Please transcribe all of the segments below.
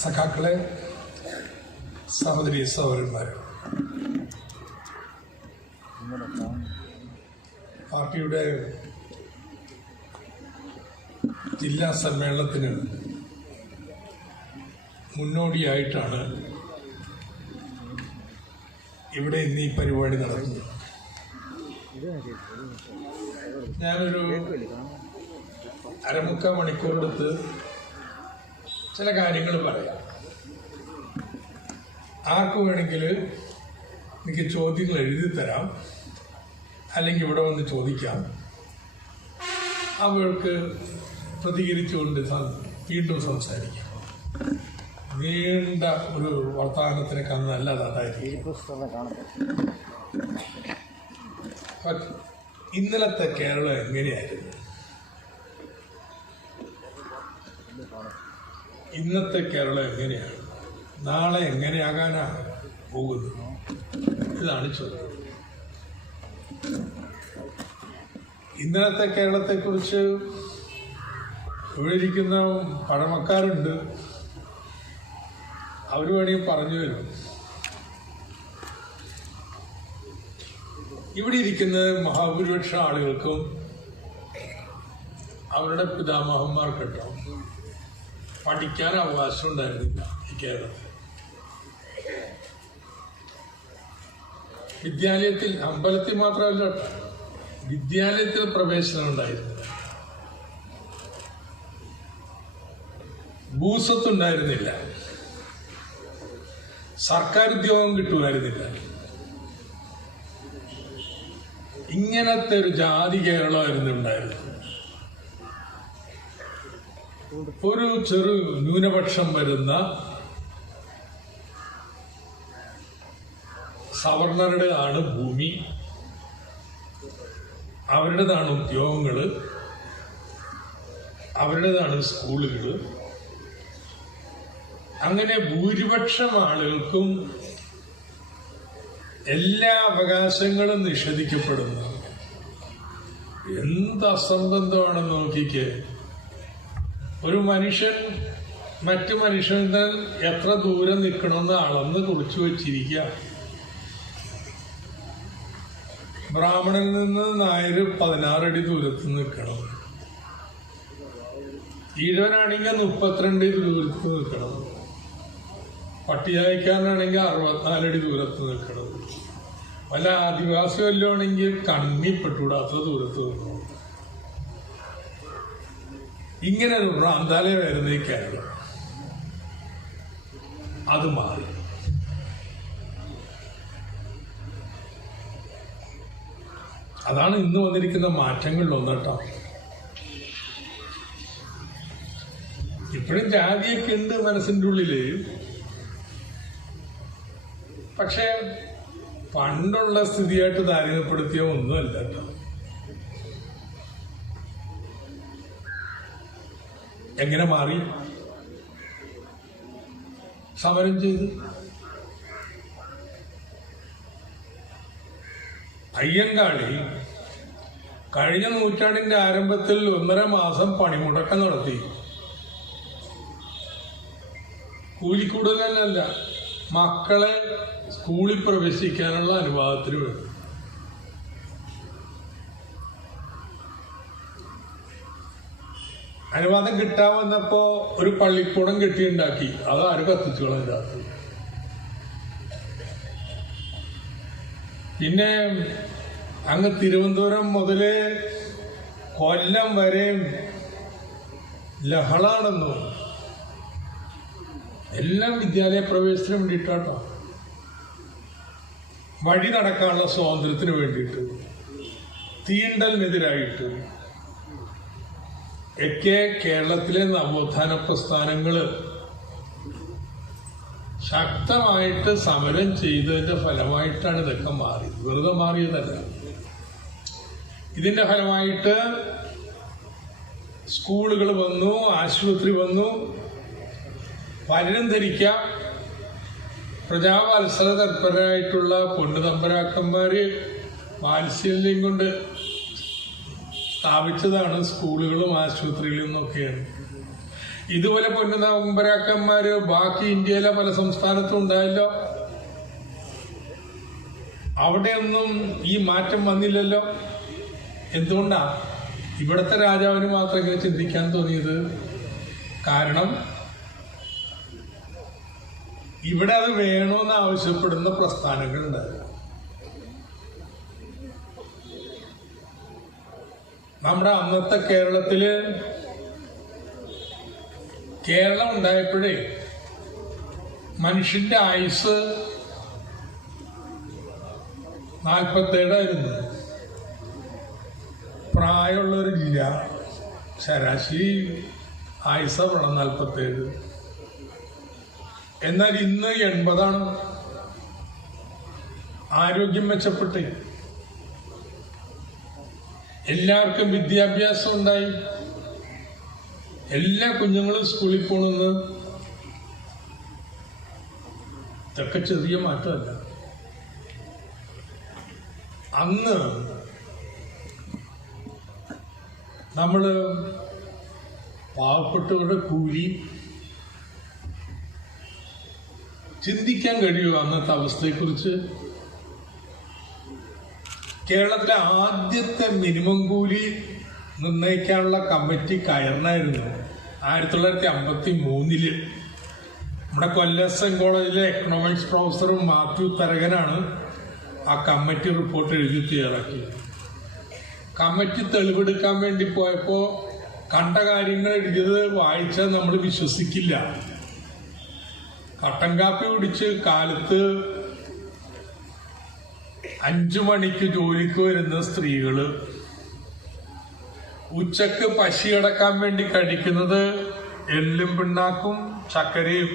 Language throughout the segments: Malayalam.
സഖാക്കളെ, സഹോദരി സഹോദരന്മാരെ, പാർട്ടിയുടെ ജില്ലാ സമ്മേളനത്തിന് മുന്നോടിയായിട്ടാണ് ഇവിടെ ഇന്ന് ഈ പരിപാടി നടക്കുന്നത്. ഞാനൊരു അരമുക്കാൽ മണിക്കൂറെടുത്ത് ചില കാര്യങ്ങൾ പറയാം. ആർക്ക് വേണമെങ്കിൽ എനിക്ക് ചോദ്യങ്ങൾ എഴുതി തരാം, അല്ലെങ്കിൽ ഇവിടെ വന്ന് ചോദിക്കാം. അവർക്ക് പ്രതികരിച്ചുകൊണ്ട് വീണ്ടും സംസാരിക്കാം. നീണ്ട ഒരു വർത്തമാനത്തിനൊക്കെ നല്ലതായിരിക്കും. ഇന്നലത്തെ കേരളം എങ്ങനെയായിരുന്നു? ഇന്നത്തെ കേരളം എങ്ങനെയാണ്? നാളെ എങ്ങനെയാകാനാണ് പോകുന്നത്? ഇതാണ് ചോദ്യം. ഇന്നലത്തെ കേരളത്തെക്കുറിച്ച് ഇവിടെ ഇരിക്കുന്ന പഴമക്കാരുണ്ട്, അവർ വേണമെങ്കിൽ പറഞ്ഞു തരും. ഇവിടെ ഇരിക്കുന്ന മഹാഭൂരിപക്ഷ ആളുകൾക്കും അവരുടെ പിതാമഹന്മാർക്കിട്ടോ പഠിക്കാൻ അവകാശം ഉണ്ടായിരുന്നില്ല ഈ കേരളത്തിൽ. വിദ്യാലയത്തിൽ, അമ്പലത്തിൽ മാത്രമല്ല, വിദ്യാലയത്തിൽ പ്രവേശനം ഉണ്ടായിരുന്നില്ല. ഭൂസ്വത്തുണ്ടായിരുന്നില്ല. സർക്കാർ ഉദ്യോഗം കിട്ടുമായിരുന്നില്ല. ഇങ്ങനത്തെ ഒരു ജാതി കേരളമായിരുന്നു ഉണ്ടായിരുന്നത്. ഒരു ചെറു ന്യൂനപക്ഷം വരുന്ന സവർണരുടേതാണ് ഭൂമി, അവരുടേതാണ് ഉദ്യോഗങ്ങൾ, അവരുടേതാണ് സ്കൂളുകൾ. അങ്ങനെ ഭൂരിപക്ഷം ആളുകൾക്കും എല്ലാ അവകാശങ്ങളും നിഷേധിക്കപ്പെടുന്നു. എന്ത് അസംബന്ധമാണെന്ന് നോക്കിക്കേ. ഒരു മനുഷ്യൻ മറ്റു മനുഷ്യന് എത്ര ദൂരം നിൽക്കണമെന്ന് അളന്ന് കുറിച്ചു വച്ചിരിക്കുക. ബ്രാഹ്മണനിൽ നിന്ന് നായർ 16 അടി ദൂരത്ത് നിൽക്കണം. ഈഴവനാണെങ്കിൽ 32 അടി ദൂരത്ത് നിൽക്കണം. പട്ടികജാതിക്കാരനാണെങ്കിൽ 64 അടി ദൂരത്ത് നിൽക്കണം. വല്ല ആദിവാസി വല്ലതാണെങ്കിൽ കണ്ണിപ്പെട്ടുകൂടാത്ത ദൂരത്ത് നിൽക്കണം. ഇങ്ങനെ ഒരു ഭ്രാന്താലയമായിരുന്നു ഈ കേരളം. അത് മാറി. അതാണ് ഇന്ന് വന്നിരിക്കുന്ന മാറ്റങ്ങളിലൊന്ന് കേട്ടോ. ഇപ്പോഴും ജാതിയൊക്കെ ഉണ്ട് മനസ്സിൻ്റെ ഉള്ളില്. പക്ഷെ പണ്ടുള്ള സ്ഥിതിയായിട്ട് താരതമ്യപ്പെടുത്തിയ ഒന്നുമല്ല കേട്ടോ. എങ്ങനെ മാറി? സമരം ചെയ്ത് അയ്യങ്കാളി കഴിഞ്ഞ നൂറ്റാണ്ടിന്റെ ആരംഭത്തിൽ 1.5 മാസം പണിമുടക്കം നടത്തി. കൂലിക്കൂടുതലല്ല, മക്കളെ സ്കൂളിൽ പ്രവേശിക്കാനുള്ള അനുവാദത്തിന് വേണ്ടി. അനുവാദം കിട്ടാൻ വന്നപ്പോ ഒരു പള്ളിക്കൂടം കെട്ടിയുണ്ടാക്കി. അത് ആര് കത്തിച്ചു കളഞ്ഞു. പിന്നെ അങ്ങ് തിരുവനന്തപുരം മുതല് കൊല്ലം വരെ ലഹളാണെന്നു. എല്ലാം വിദ്യാലയ പ്രവേശനത്തിന് വേണ്ടിയിട്ടാട്ടോ. വഴി നടക്കാനുള്ള സ്വാതന്ത്ര്യത്തിന് വേണ്ടിയിട്ട്, തീണ്ടലിനെതിരായിട്ട് ഒക്കെ കേരളത്തിലെ നവോത്ഥാന പ്രസ്ഥാനങ്ങള് ശക്തമായിട്ട് സമരം ചെയ്തതിന്റെ ഫലമായിട്ടാണ് ഇതൊക്കെ മാറിയത്. വെറുതെ മാറിയതല്ല. ഇതിന്റെ ഫലമായിട്ട് സ്കൂളുകൾ വന്നു, ആശുപത്രി വന്നു. പലരും ധരിക്കാം പ്രജാവാത്സല തൽപരരായിട്ടുള്ള പൊണ്ണുതമ്പരാക്കന്മാര് വാത്സല്യം കൊണ്ട് സ്ഥാപിച്ചതാണ് സ്കൂളുകളും ആശുപത്രികളും എന്നൊക്കെയാണ്. ഇതുപോലെ പൊന്നുനാമ്പരാക്കന്മാര് ബാക്കി ഇന്ത്യയിലെ പല സംസ്ഥാനത്തും ഉണ്ടായല്ലോ. അവിടെയൊന്നും ഈ മാറ്റം വന്നില്ലല്ലോ. എന്തുകൊണ്ടാ ഇവിടുത്തെ രാജാവിന് മാത്രം ഇങ്ങനെ ചിന്തിക്കാൻ തോന്നിയത്? കാരണം ഇവിടെ അത് വേണമെന്ന് ആവശ്യപ്പെടുന്ന പ്രസ്ഥാനങ്ങൾ ഉണ്ടായിരുന്നു. നമ്മുടെ അന്നത്തെ കേരളം ഉണ്ടായപ്പോഴേ മനുഷ്യന്റെ ആയുസ് 47 പ്രായമുള്ളവരില്ല. ശരാശരി ആയുസ വേണം 47. എന്നാൽ ഇന്ന് 80. ആരോഗ്യം മെച്ചപ്പെട്ടു, എല്ലാവർക്കും വിദ്യാഭ്യാസം ഉണ്ടായി, എല്ലാ കുഞ്ഞുങ്ങളും സ്കൂളിൽ പോണെന്ന്. ഇതൊക്കെ ചെറിയ മാറ്റമല്ല. അന്ന് നമ്മള് പാവപ്പെട്ടവരുടെ കൂലി ചിന്തിക്കാൻ കഴിയുമോ അന്നത്തെ അവസ്ഥയെക്കുറിച്ച്? കേരളത്തിലെ ആദ്യത്തെ മിനിമം കൂലി നിർണയിക്കാനുള്ള കമ്മിറ്റി കയറിനായിരുന്നു 1953. നമ്മുടെ കൊല്ലം കോളേജിലെ എക്കണോമിക്സ് പ്രൊഫസർ മാത്യു തരകനാണ് ആ കമ്മിറ്റി റിപ്പോർട്ട് എഴുതി തയ്യാറാക്കിയത്. കമ്മിറ്റി തെളിവെടുക്കാൻ വേണ്ടി പോയപ്പോ കണ്ട കാര്യങ്ങൾ എഴുതിയത് വായിച്ചാൽ നമ്മൾ വിശ്വസിക്കില്ല. കട്ടൻ കാപ്പി കുടിച്ച് കാലത്ത് 5 മണിക്ക് ജോലിക്ക് വരുന്ന സ്ത്രീകള് ഉച്ചക്ക് പശി അടക്കാൻ വേണ്ടി കഴിക്കുന്നത് എള്ളും പിണ്ണാക്കും ചക്കരയും.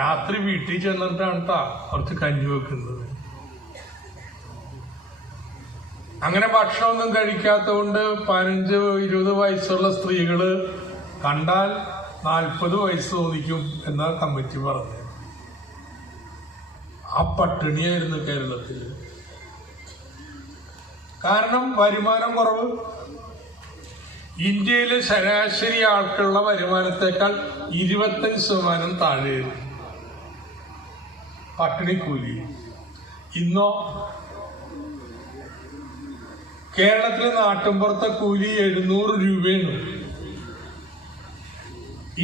രാത്രി വീട്ടിൽ ചെന്നിട്ടാണ് കുറച്ച് കഞ്ഞി വെക്കുന്നത്. അങ്ങനെ ഭക്ഷണമൊന്നും കഴിക്കാത്തതുകൊണ്ട് 15-20 വയസ്സുള്ള സ്ത്രീകള് കണ്ടാൽ 40 വയസ്സ് തോന്നിക്കും എന്നാ കമ്മിറ്റി പറഞ്ഞു. ആ പട്ടിണിയായിരുന്നു കേരളത്തിൽ. കാരണം വരുമാനം കുറവ്. ഇന്ത്യയിലെ ശരാശരി ആൾക്കുള്ള വരുമാനത്തെക്കാൾ 25% താഴെ പട്ടിണിക്കൂലി. ഇന്നോ കേരളത്തിലെ നാട്ടിൻപുറത്തെ കൂലി 700 രൂപയാണ്.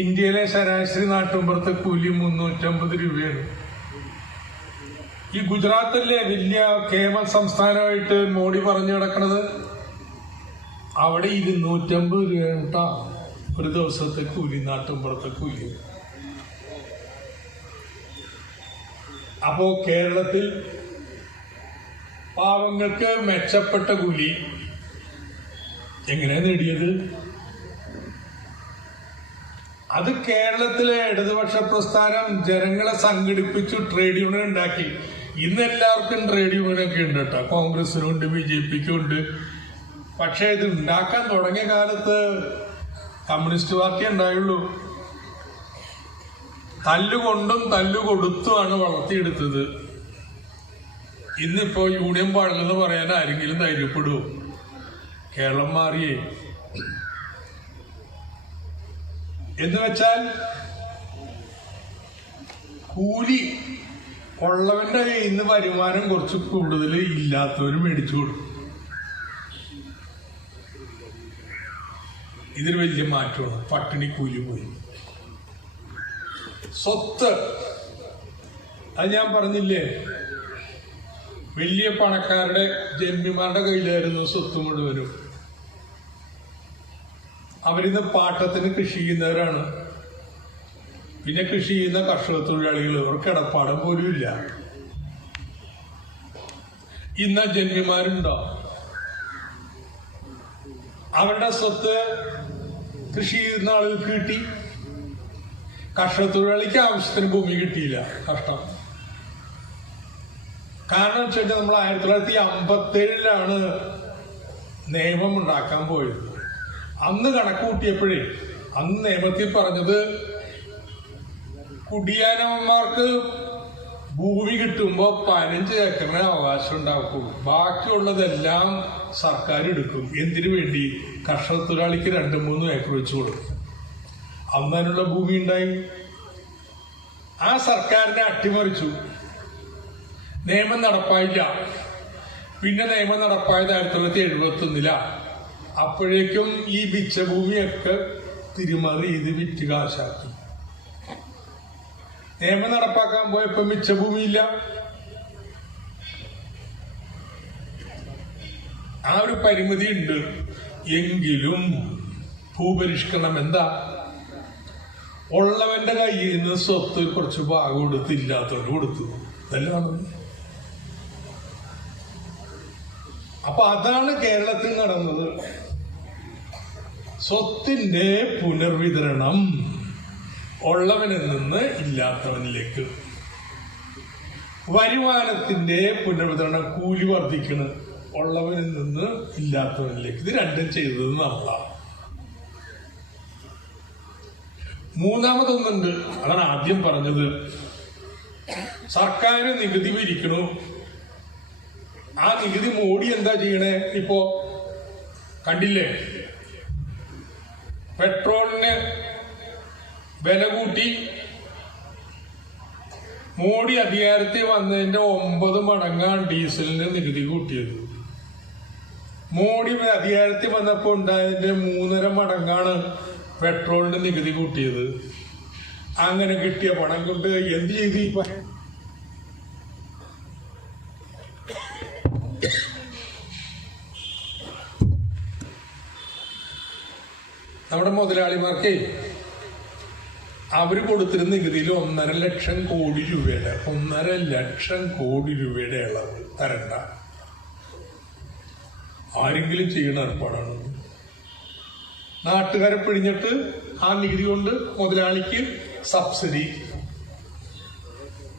ഇന്ത്യയിലെ ശരാശരി നാട്ടിൻപുറത്തെ കൂലി 350 രൂപയാണ്. ഈ ഗുജറാത്തിലെ വലിയ കേമ സംസ്ഥാനമായിട്ട് മോഡി പറഞ്ഞു കിടക്കണത്, അവിടെ 250 രൂപ ഒരു ദിവസത്തെ കൂലി, നാട്ടിൻപുറത്തെ കൂലി. അപ്പോ കേരളത്തിൽ പാവങ്ങൾക്ക് മെച്ചപ്പെട്ട കൂലി എങ്ങനെയാ നേടിയത്? അത് കേരളത്തിലെ ഇടതുപക്ഷ പ്രസ്ഥാനം ജനങ്ങളെ സംഘടിപ്പിച്ചു ട്രേഡ് യൂണിയൻ ഉണ്ടാക്കി. ഇന്ന് എല്ലാവർക്കും ട്രേഡ് യൂണിയനൊക്കെ ഉണ്ട് കേട്ടോ. കോൺഗ്രസിനും ഉണ്ട്, BJPക്കും ഉണ്ട്. പക്ഷെ ഇത് ഉണ്ടാക്കാൻ തുടങ്ങിയ കാലത്ത് കമ്മ്യൂണിസ്റ്റ് പാർട്ടി ഉണ്ടായുള്ളൂ. തല്ലുകൊണ്ടും തല്ലുകൊടുത്തുമാണ് വളർത്തിയെടുത്തത്. ഇന്നിപ്പോ യൂണിയൻ പാടില്ലെന്ന് പറയാൻ ആരെങ്കിലും ധൈര്യപ്പെടുമോ? കേരളം മാറിയേ. എന്ന് വെച്ചാൽ കൂലി ഉള്ളവന്റെ ഇന്ന് വരുമാനം കുറച്ച് കൂടുതൽ ഇല്ലാത്തവർ മേടിച്ചു കൊടുക്കും. ഇതൊരു വലിയ മാറ്റമാണ്. പട്ടിണി കൂലി പോയി. സ്വത്ത്, അത് ഞാൻ പറഞ്ഞില്ലേ, വലിയ പണക്കാരുടെ ജന്മിമാരുടെ കയ്യിലായിരുന്നു സ്വത്ത് മുഴുവനും. അവരിന്ന് പാട്ടത്തിന് കൃഷി ചെയ്യുന്നവരാണ്. പിന്നെ കൃഷി ചെയ്യുന്ന കർഷക തൊഴിലാളികൾ, അവർക്ക് ഇടപ്പാടം പോലും ഇല്ല. ഇന്ന് ജന്മിമാരുണ്ടോ? അവരുടെ സ്വത്ത് കൃഷി ചെയ്യുന്ന ആളുകൾക്ക് കിട്ടി. കർഷക തൊഴിലാളിക്ക് ആവശ്യത്തിന് ഭൂമി കിട്ടിയില്ല. കഷ്ടം. കാരണം വെച്ചാൽ നമ്മൾ 1957 നിയമം ഉണ്ടാക്കാൻ പോയത്. അന്ന് കണക്ക് കൂട്ടിയപ്പോഴേ അന്ന് നിയമത്തിൽ പറഞ്ഞത് കുടിയാനന്മാർക്ക് ഭൂമി കിട്ടുമ്പോ 15 ഏക്കറിന് അവകാശം ഉണ്ടാക്കും, ബാക്കിയുള്ളതെല്ലാം സർക്കാർ എടുക്കും. എന്തിനു വേണ്ടി? കർഷക തൊഴിലാളിക്ക് 2-3 ഏക്കർ വെച്ച് കൊടുക്കും. അന്നതിനുള്ള ഭൂമി ഉണ്ടായി. ആ സർക്കാരിനെ അട്ടിമറിച്ചു, നിയമം നടപ്പായില്ല. പിന്നെ നിയമം നടപ്പായത് 1971 അപ്പോഴേക്കും ഈ മിച്ചഭൂമിയൊക്കെ തിരിമറി ചെയ്ത് വിറ്റ് കാശാക്കി. നിയമം നടപ്പാക്കാൻ പോയപ്പോ മിച്ചഭൂമിയില്ല. ആ ഒരു പരിമിതി ഉണ്ട്. എങ്കിലും ഭൂപരിഷ്കരണം എന്താ? ഉള്ളവന്റെ കയ്യിൽ നിന്ന് സ്വത്ത് കുറച്ച് ഭാഗം കൊടുത്തില്ലാത്തവന് കൊടുത്തു. ഇതെല്ലാം അപ്പൊ അതാണ് കേരളത്തിൽ നടന്നത്. സ്വത്തിന്റെ പുനർവിതരണം ഉള്ളവനിൽ നിന്ന് ഇല്ലാത്തവനിലേക്ക്. വരുമാനത്തിന്റെ പുനർവിതരണം, കൂലി വർദ്ധിക്കണം ഉള്ളവനിൽ നിന്ന് ഇല്ലാത്തവനിലേക്ക്. ഇത് രണ്ടും ചെയ്തത് നമ്മളാണ്. മൂന്നാമതൊന്നുണ്ട്, അതാണ് ആദ്യം പറഞ്ഞത്. സർക്കാർ നികുതി പിരിക്കണു. ആ നികുതി മോഡി എന്താ ചെയ്യണേ? ഇപ്പോ കണ്ടില്ലേ, പെട്രോളിന് വില കൂട്ടി. മോഡി അധികാരത്തിൽ വന്നതിന്റെ 9 മടങ്ങാണ് ഡീസലിന് നികുതി കൂട്ടിയത്. മോഡി അധികാരത്തിൽ വന്നപ്പോൾ ഉണ്ടായതിന്റെ 3.5 മടങ്ങാണ് പെട്രോളിന് നികുതി കൂട്ടിയത്. അങ്ങനെ കിട്ടിയ പണം കൊണ്ട് എന്ത് ചെയ്തു? ഇപ്പൊ നമ്മുടെ മുതലാളിമാർക്ക് അവര് കൊടുത്തിരുന്ന നികുതിയിൽ 1.5 ലക്ഷം കോടി രൂപയുടെ 1.5 ലക്ഷം കോടി രൂപയുടെ ഇളവ് തരണ്ട. ആരെങ്കിലും ചെയ്യുന്ന ഏർപ്പാടാണ്. നാട്ടുകാരെ പിഴിഞ്ഞിട്ട് ആ നികുതി കൊണ്ട് മുതലാളിക്ക് സബ്സിഡി.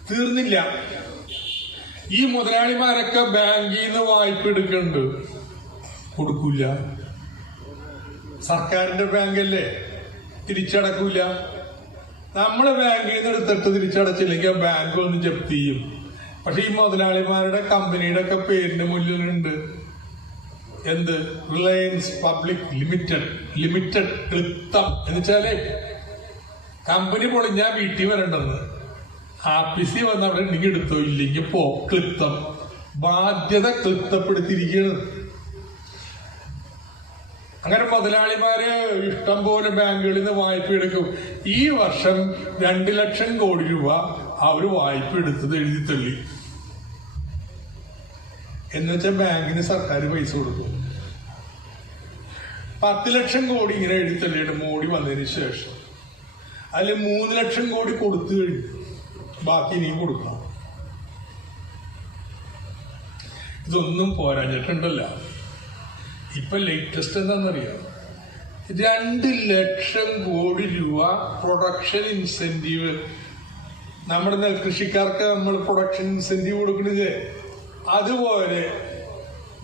തീർന്നില്ല. ഈ മുതലാളിമാരൊക്കെ ബാങ്കിൽ നിന്ന് വായ്പ എടുക്കുന്നുണ്ട്, കൊടുക്കൂല. സർക്കാരിന്റെ ബാങ്കല്ലേ, തിരിച്ചടക്കൂല. നമ്മള് ബാങ്കിൽ നിന്ന് എടുത്തിട്ട് തിരിച്ചടച്ചില്ലെങ്കിൽ ബാങ്ക് ഒന്ന് ജപ്തി ചെയ്യും. പക്ഷെ ഈ മുതലാളിമാരുടെ കമ്പനിയുടെ ഒക്കെ പേരിന്റെ മുന്നിലുണ്ട് എന്ത്? റിലയൻസ് പബ്ലിക് ലിമിറ്റഡ് ക്ലിപ്തം. എന്നുവെച്ചാലേ കമ്പനി പൊളിഞ്ഞാ വീട്ടിൽ വരണ്ടെന്ന്. ആഫീസിൽ വന്ന് അവിടെ ഉണ്ടെങ്കിൽ എടുത്തോ, ഇല്ലെങ്കിൽ പോ. ക്ലിപ്തം, ബാധ്യത ക്ലിപ്തപ്പെടുത്തിയിരിക്കുകയാണ്. അങ്ങനെ മുതലാളിമാര് ഇഷ്ടം പോലെ ബാങ്കുകളിൽ നിന്ന് വായ്പ എടുക്കും. ഈ വർഷം 2 ലക്ഷം കോടി രൂപ അവര് വായ്പ എടുത്തത് എഴുതി തള്ളി. എന്നുവെച്ചാൽ ബാങ്കിന് സർക്കാർ പൈസ കൊടുക്കും. 10 ലക്ഷം കോടി ഇങ്ങനെ എഴുതി തള്ളിയിട്ട് മോഡി വന്നതിന് ശേഷം അതിൽ 3 ലക്ഷം കോടി കൊടുത്തു കഴിഞ്ഞു. ബാക്കി ഇനിയും കൊടുക്കണം. ഇതൊന്നും പോരാഞ്ഞിട്ടുണ്ടല്ല. ഇപ്പൊ ലേറ്റസ്റ്റ് എന്താണെന്നറിയാം? 2 ലക്ഷം കോടി രൂപ പ്രൊഡക്ഷൻ ഇൻസെന്റീവ്. നമ്മുടെ നെൽകൃഷിക്കാർക്ക് നമ്മൾ പ്രൊഡക്ഷൻ ഇൻസെന്റീവ് കൊടുക്കണില്ലേ? അതുപോലെ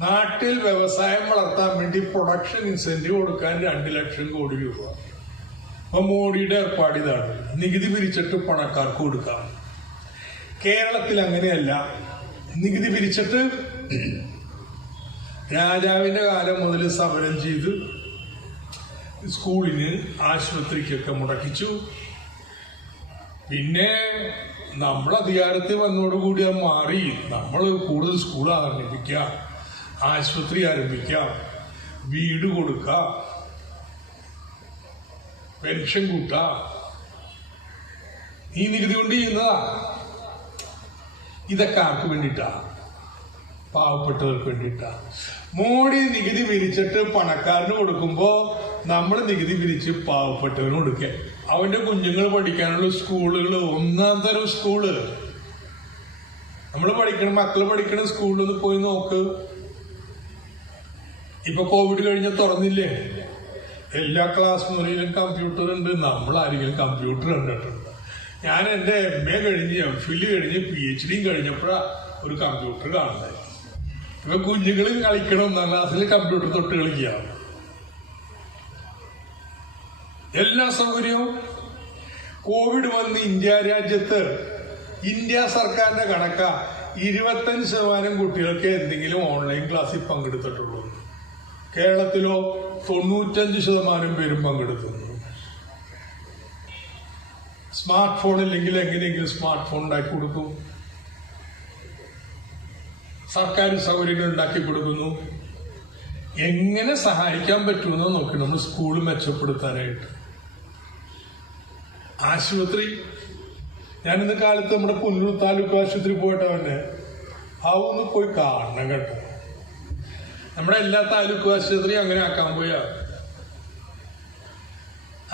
നാട്ടിൽ വ്യവസായം വളർത്താൻ വേണ്ടി പ്രൊഡക്ഷൻ ഇൻസെന്റീവ് കൊടുക്കാൻ 2 ലക്ഷം കോടി രൂപ. അപ്പൊ മോഡിയുടെ ഏർപ്പാട് ഇതാണ്. നികുതി പിരിച്ചിട്ട് പണക്കാർക്ക് കൊടുക്കാം. കേരളത്തിൽ അങ്ങനെയല്ല. നികുതി പിരിച്ചിട്ട് രാജാവിന്റെ കാലം മുതൽ സമരം ചെയ്ത് സ്കൂളിന് ആശുപത്രിക്കൊക്കെ മുടക്കിച്ചു. പിന്നെ നമ്മൾ അധികാരത്തിൽ വന്നതോടുകൂടി അത് മാറി. നമ്മൾ കൂടുതൽ സ്കൂൾ ആരംഭിക്കാം, ആശുപത്രി ആരംഭിക്കാം, വീട് കൊടുക്കാം, പെൻഷൻ കൂട്ടാം. ഈ നികുതി കൊണ്ട് ചെയ്യുന്നതാ. ഇതൊക്കെ ആർക്ക് വേണ്ടിയിട്ടാ? പാവപ്പെട്ടവർക്ക് വേണ്ടിയിട്ടാ. മോഡി നികുതി പിരിച്ചിട്ട് പണക്കാരന് കൊടുക്കുമ്പോ നമ്മൾ നികുതി പിരിച്ച് പാവപ്പെട്ടവന് കൊടുക്കുക. അവന്റെ കുഞ്ഞുങ്ങൾ പഠിക്കാനുള്ള സ്കൂളുകൾ, 1-ാം തരം സ്കൂള്, നമ്മൾ മക്കള് പഠിക്കണ സ്കൂളിൽ പോയി നോക്ക്. ഇപ്പൊ കോവിഡ് കഴിഞ്ഞ് തുറന്നില്ലേ? എല്ലാ ക്ലാസ് മുറിയിലും കമ്പ്യൂട്ടർ ഉണ്ട്. നമ്മൾ ആരെങ്കിലും കമ്പ്യൂട്ടർ കണ്ടിട്ടുണ്ട്? ഞാൻ എന്റെ MA കഴിഞ്ഞ് MPhil കഴിഞ്ഞ് PhD കഴിഞ്ഞപ്പോഴാ ഒരു കമ്പ്യൂട്ടർ കാണുന്നത്. ഇപ്പൊ കുഞ്ഞുങ്ങൾ കളിക്കണം 1-ാം ക്ലാസ്സിൽ കമ്പ്യൂട്ടർ തൊട്ട് കളിക്കാം. എല്ലാ സൗകര്യവും. കോവിഡ് വന്ന് ഇന്ത്യ രാജ്യത്ത് ഇന്ത്യ സർക്കാരിന്റെ കണക്ക 25% കുട്ടികൾക്ക് എന്തെങ്കിലും ഓൺലൈൻ ക്ലാസ്സിൽ പങ്കെടുത്തിട്ടുള്ളൂ. കേരളത്തിലോ 95% പേരും പങ്കെടുക്കുന്നു. സ്മാർട്ട് ഫോൺ ഇല്ലെങ്കിൽ എങ്ങനെയെങ്കിലും സ്മാർട്ട് ഫോൺ ഉണ്ടാക്കി കൊടുക്കും. സർക്കാർ സൗകര്യങ്ങൾ ഉണ്ടാക്കി കൊടുക്കുന്നു. എങ്ങനെ സഹായിക്കാൻ പറ്റുമെന്ന് നോക്കി നമ്മൾ സ്കൂൾ മെച്ചപ്പെടുത്താനായിട്ട്. ആശുപത്രി, ഞാനിന്ന് കാലത്ത് നമ്മുടെ പുനലൂർ താലൂക്ക് ആശുപത്രി പോയിട്ടവന്റെ ഒന്ന് പോയി കാണണം കേട്ടോ. നമ്മുടെ എല്ലാ താലൂക്ക് ആശുപത്രിയും അങ്ങനെ ആക്കാൻ പോയാ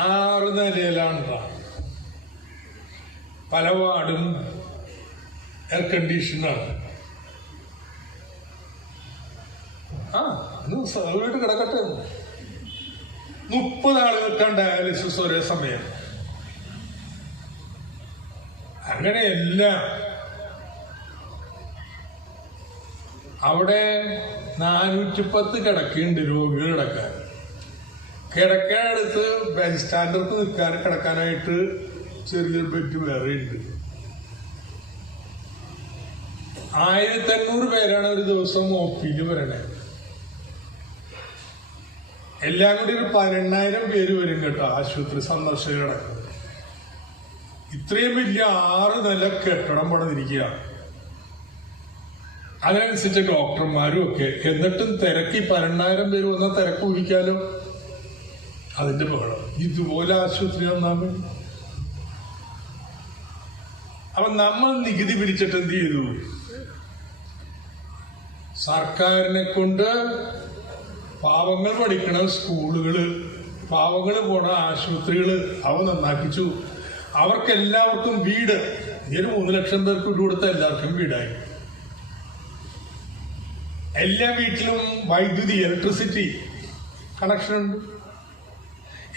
6 നിലയിലാണ്. പല വാർഡും എയർ കണ്ടീഷനാണ്. സൗകര്യമായിട്ട് കിടക്കട്ടെ. 30 ആളുകൾക്കാണ് ഡയാലിസിസ് ഒരേ സമയം. അങ്ങനെയല്ല. അവിടെ 410 കിടക്കുന്നുണ്ട് രോഗികൾ കിടക്കാൻ. കിടക്കാനടുത്ത് ബെഡ് സ്റ്റാൻഡർക്ക് നിൽക്കാൻ കിടക്കാനായിട്ട് ചെറിയൊരു ബെഡ് വേറെ ഉണ്ട്. 1500 പേരാണ് ഒരു ദിവസം OPയിൽ വരണേ. എല്ലാം കൂടി ഒരു 18,000 പേര് വരും കേട്ടോ ആശുപത്രി സന്ദർശകർ കിടക്കുന്നത്. ഇത്രയും വലിയ 6 നില കെട്ടിടം പണിതിരിക്കുക. അതിനനുസരിച്ച് ഡോക്ടർമാരും ഒക്കെ. എന്നിട്ടും തിരക്ക് 18,000 പേര് വന്ന തിരക്ക് ഊഹിക്കാലോ. അതിന്റെ ബഹളം. ഇതുപോലെ ആശുപത്രി വന്നാൽ മതി. അപ്പൊ നമ്മൾ നികുതി പിരിച്ചിട്ട് എന്ത് ചെയ്തു? സർക്കാരിനെ കൊണ്ട് പാവങ്ങൾ പഠിക്കണ സ്കൂളുകള്, പാവങ്ങൾ പോണ ആശുപത്രികള് അവ നന്നാക്കിച്ചു. അവർക്കെല്ലാവർക്കും വീട്. 3 ലക്ഷം പേർക്ക് വീട് കൊടുത്ത എല്ലാവർക്കും വീടായി. എല്ലാ വീട്ടിലും വൈദ്യുതി, ഇലക്ട്രിസിറ്റി കണക്ഷൻ ഉണ്ട്.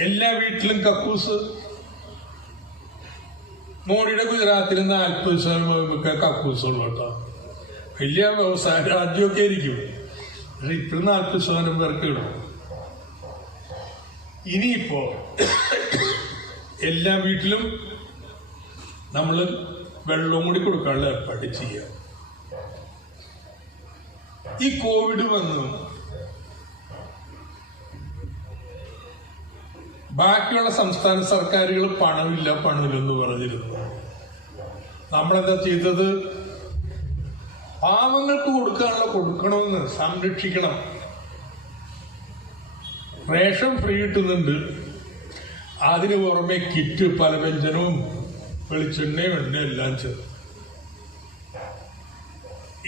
എല്ലാ വീട്ടിലും കക്കൂസ്. മോഡിയുടെ ഗുജറാത്തിൽ 40% കക്കൂസ് ഉള്ളു കേട്ടോ. വലിയ വ്യവസായ രാജ്യമൊക്കെ ആയിരിക്കും. പക്ഷെ ഇപ്പോഴും 40% പേർക്ക് ഇടും. ഇനിയിപ്പോ എല്ലാ വീട്ടിലും നമ്മൾ വെള്ളവും കൂടി കൊടുക്കാനുള്ള ഏർപ്പാട് ചെയ്യാം. ഈ കോവിഡ് വന്നു ബാക്കിയുള്ള സംസ്ഥാന സർക്കാരുകൾ പണമില്ലെന്ന് പറഞ്ഞിരുന്നു. നമ്മളെന്താ ചെയ്തത്? പാവങ്ങൾക്ക് കൊടുക്കണമെന്ന്, സംരക്ഷിക്കണം. റേഷൻ ഫ്രീ കിട്ടുന്നുണ്ട്. അതിന് പുറമെ കിറ്റ്, പലവ്യഞ്ജനവും വെളിച്ചെണ്ണയും എണ്ണയും എല്ലാം ചേർത്ത്.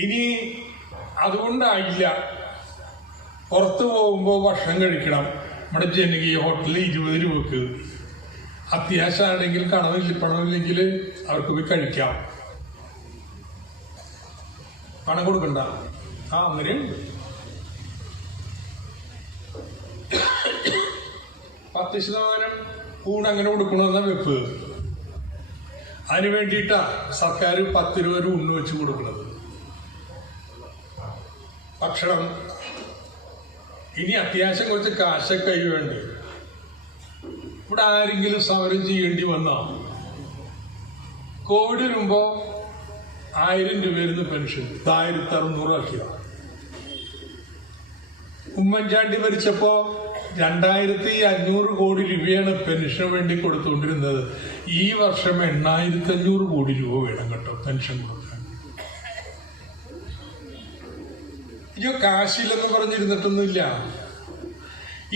ഇനി അതുകൊണ്ടായില്ല, പുറത്തു പോകുമ്പോൾ ഭക്ഷണം കഴിക്കണം. നമ്മുടെ ജനകീയ ഹോട്ടലിൽ 20 രൂപക്ക് അത്യാവശ്യമാണെങ്കിൽ പണമില്ലെങ്കിൽ അവർക്ക് പോയി കഴിക്കാം. പണം കൊടുക്കണ്ട. അങ്ങനെയുണ്ട്. 10% ഊണ് അങ്ങനെ കൊടുക്കണമെന്ന വെപ്പ്. അതിനു വേണ്ടിയിട്ടാ സർക്കാർ 10 രൂപ ഒരു ഊണ് വെച്ച് കൊടുക്കുന്നത്. ഭക്ഷണം. ഇനി അത്യാവശ്യം കുറച്ച് കാശൊക്കെ വേണ്ടേ? ഇവിടെ ആരെങ്കിലും സമരം ചെയ്യേണ്ടി വന്നാ കോവിഡ് വരുമ്പോ 1000 രൂപയായിരുന്നു പെൻഷൻ, 1600 ആക്കിയതാണ്. ഉമ്മൻചാണ്ടി ഭരിച്ചപ്പോ 2500 കോടി രൂപയാണ് പെൻഷന് വേണ്ടി കൊടുത്തുകൊണ്ടിരുന്നത്. ഈ വർഷം 8500 കോടി രൂപ വേണം കേട്ടോ പെൻഷൻ കൊടുക്കാൻ. അയ്യോ കാശില്ലെന്ന് പറഞ്ഞിരുന്നിട്ടൊന്നുമില്ല.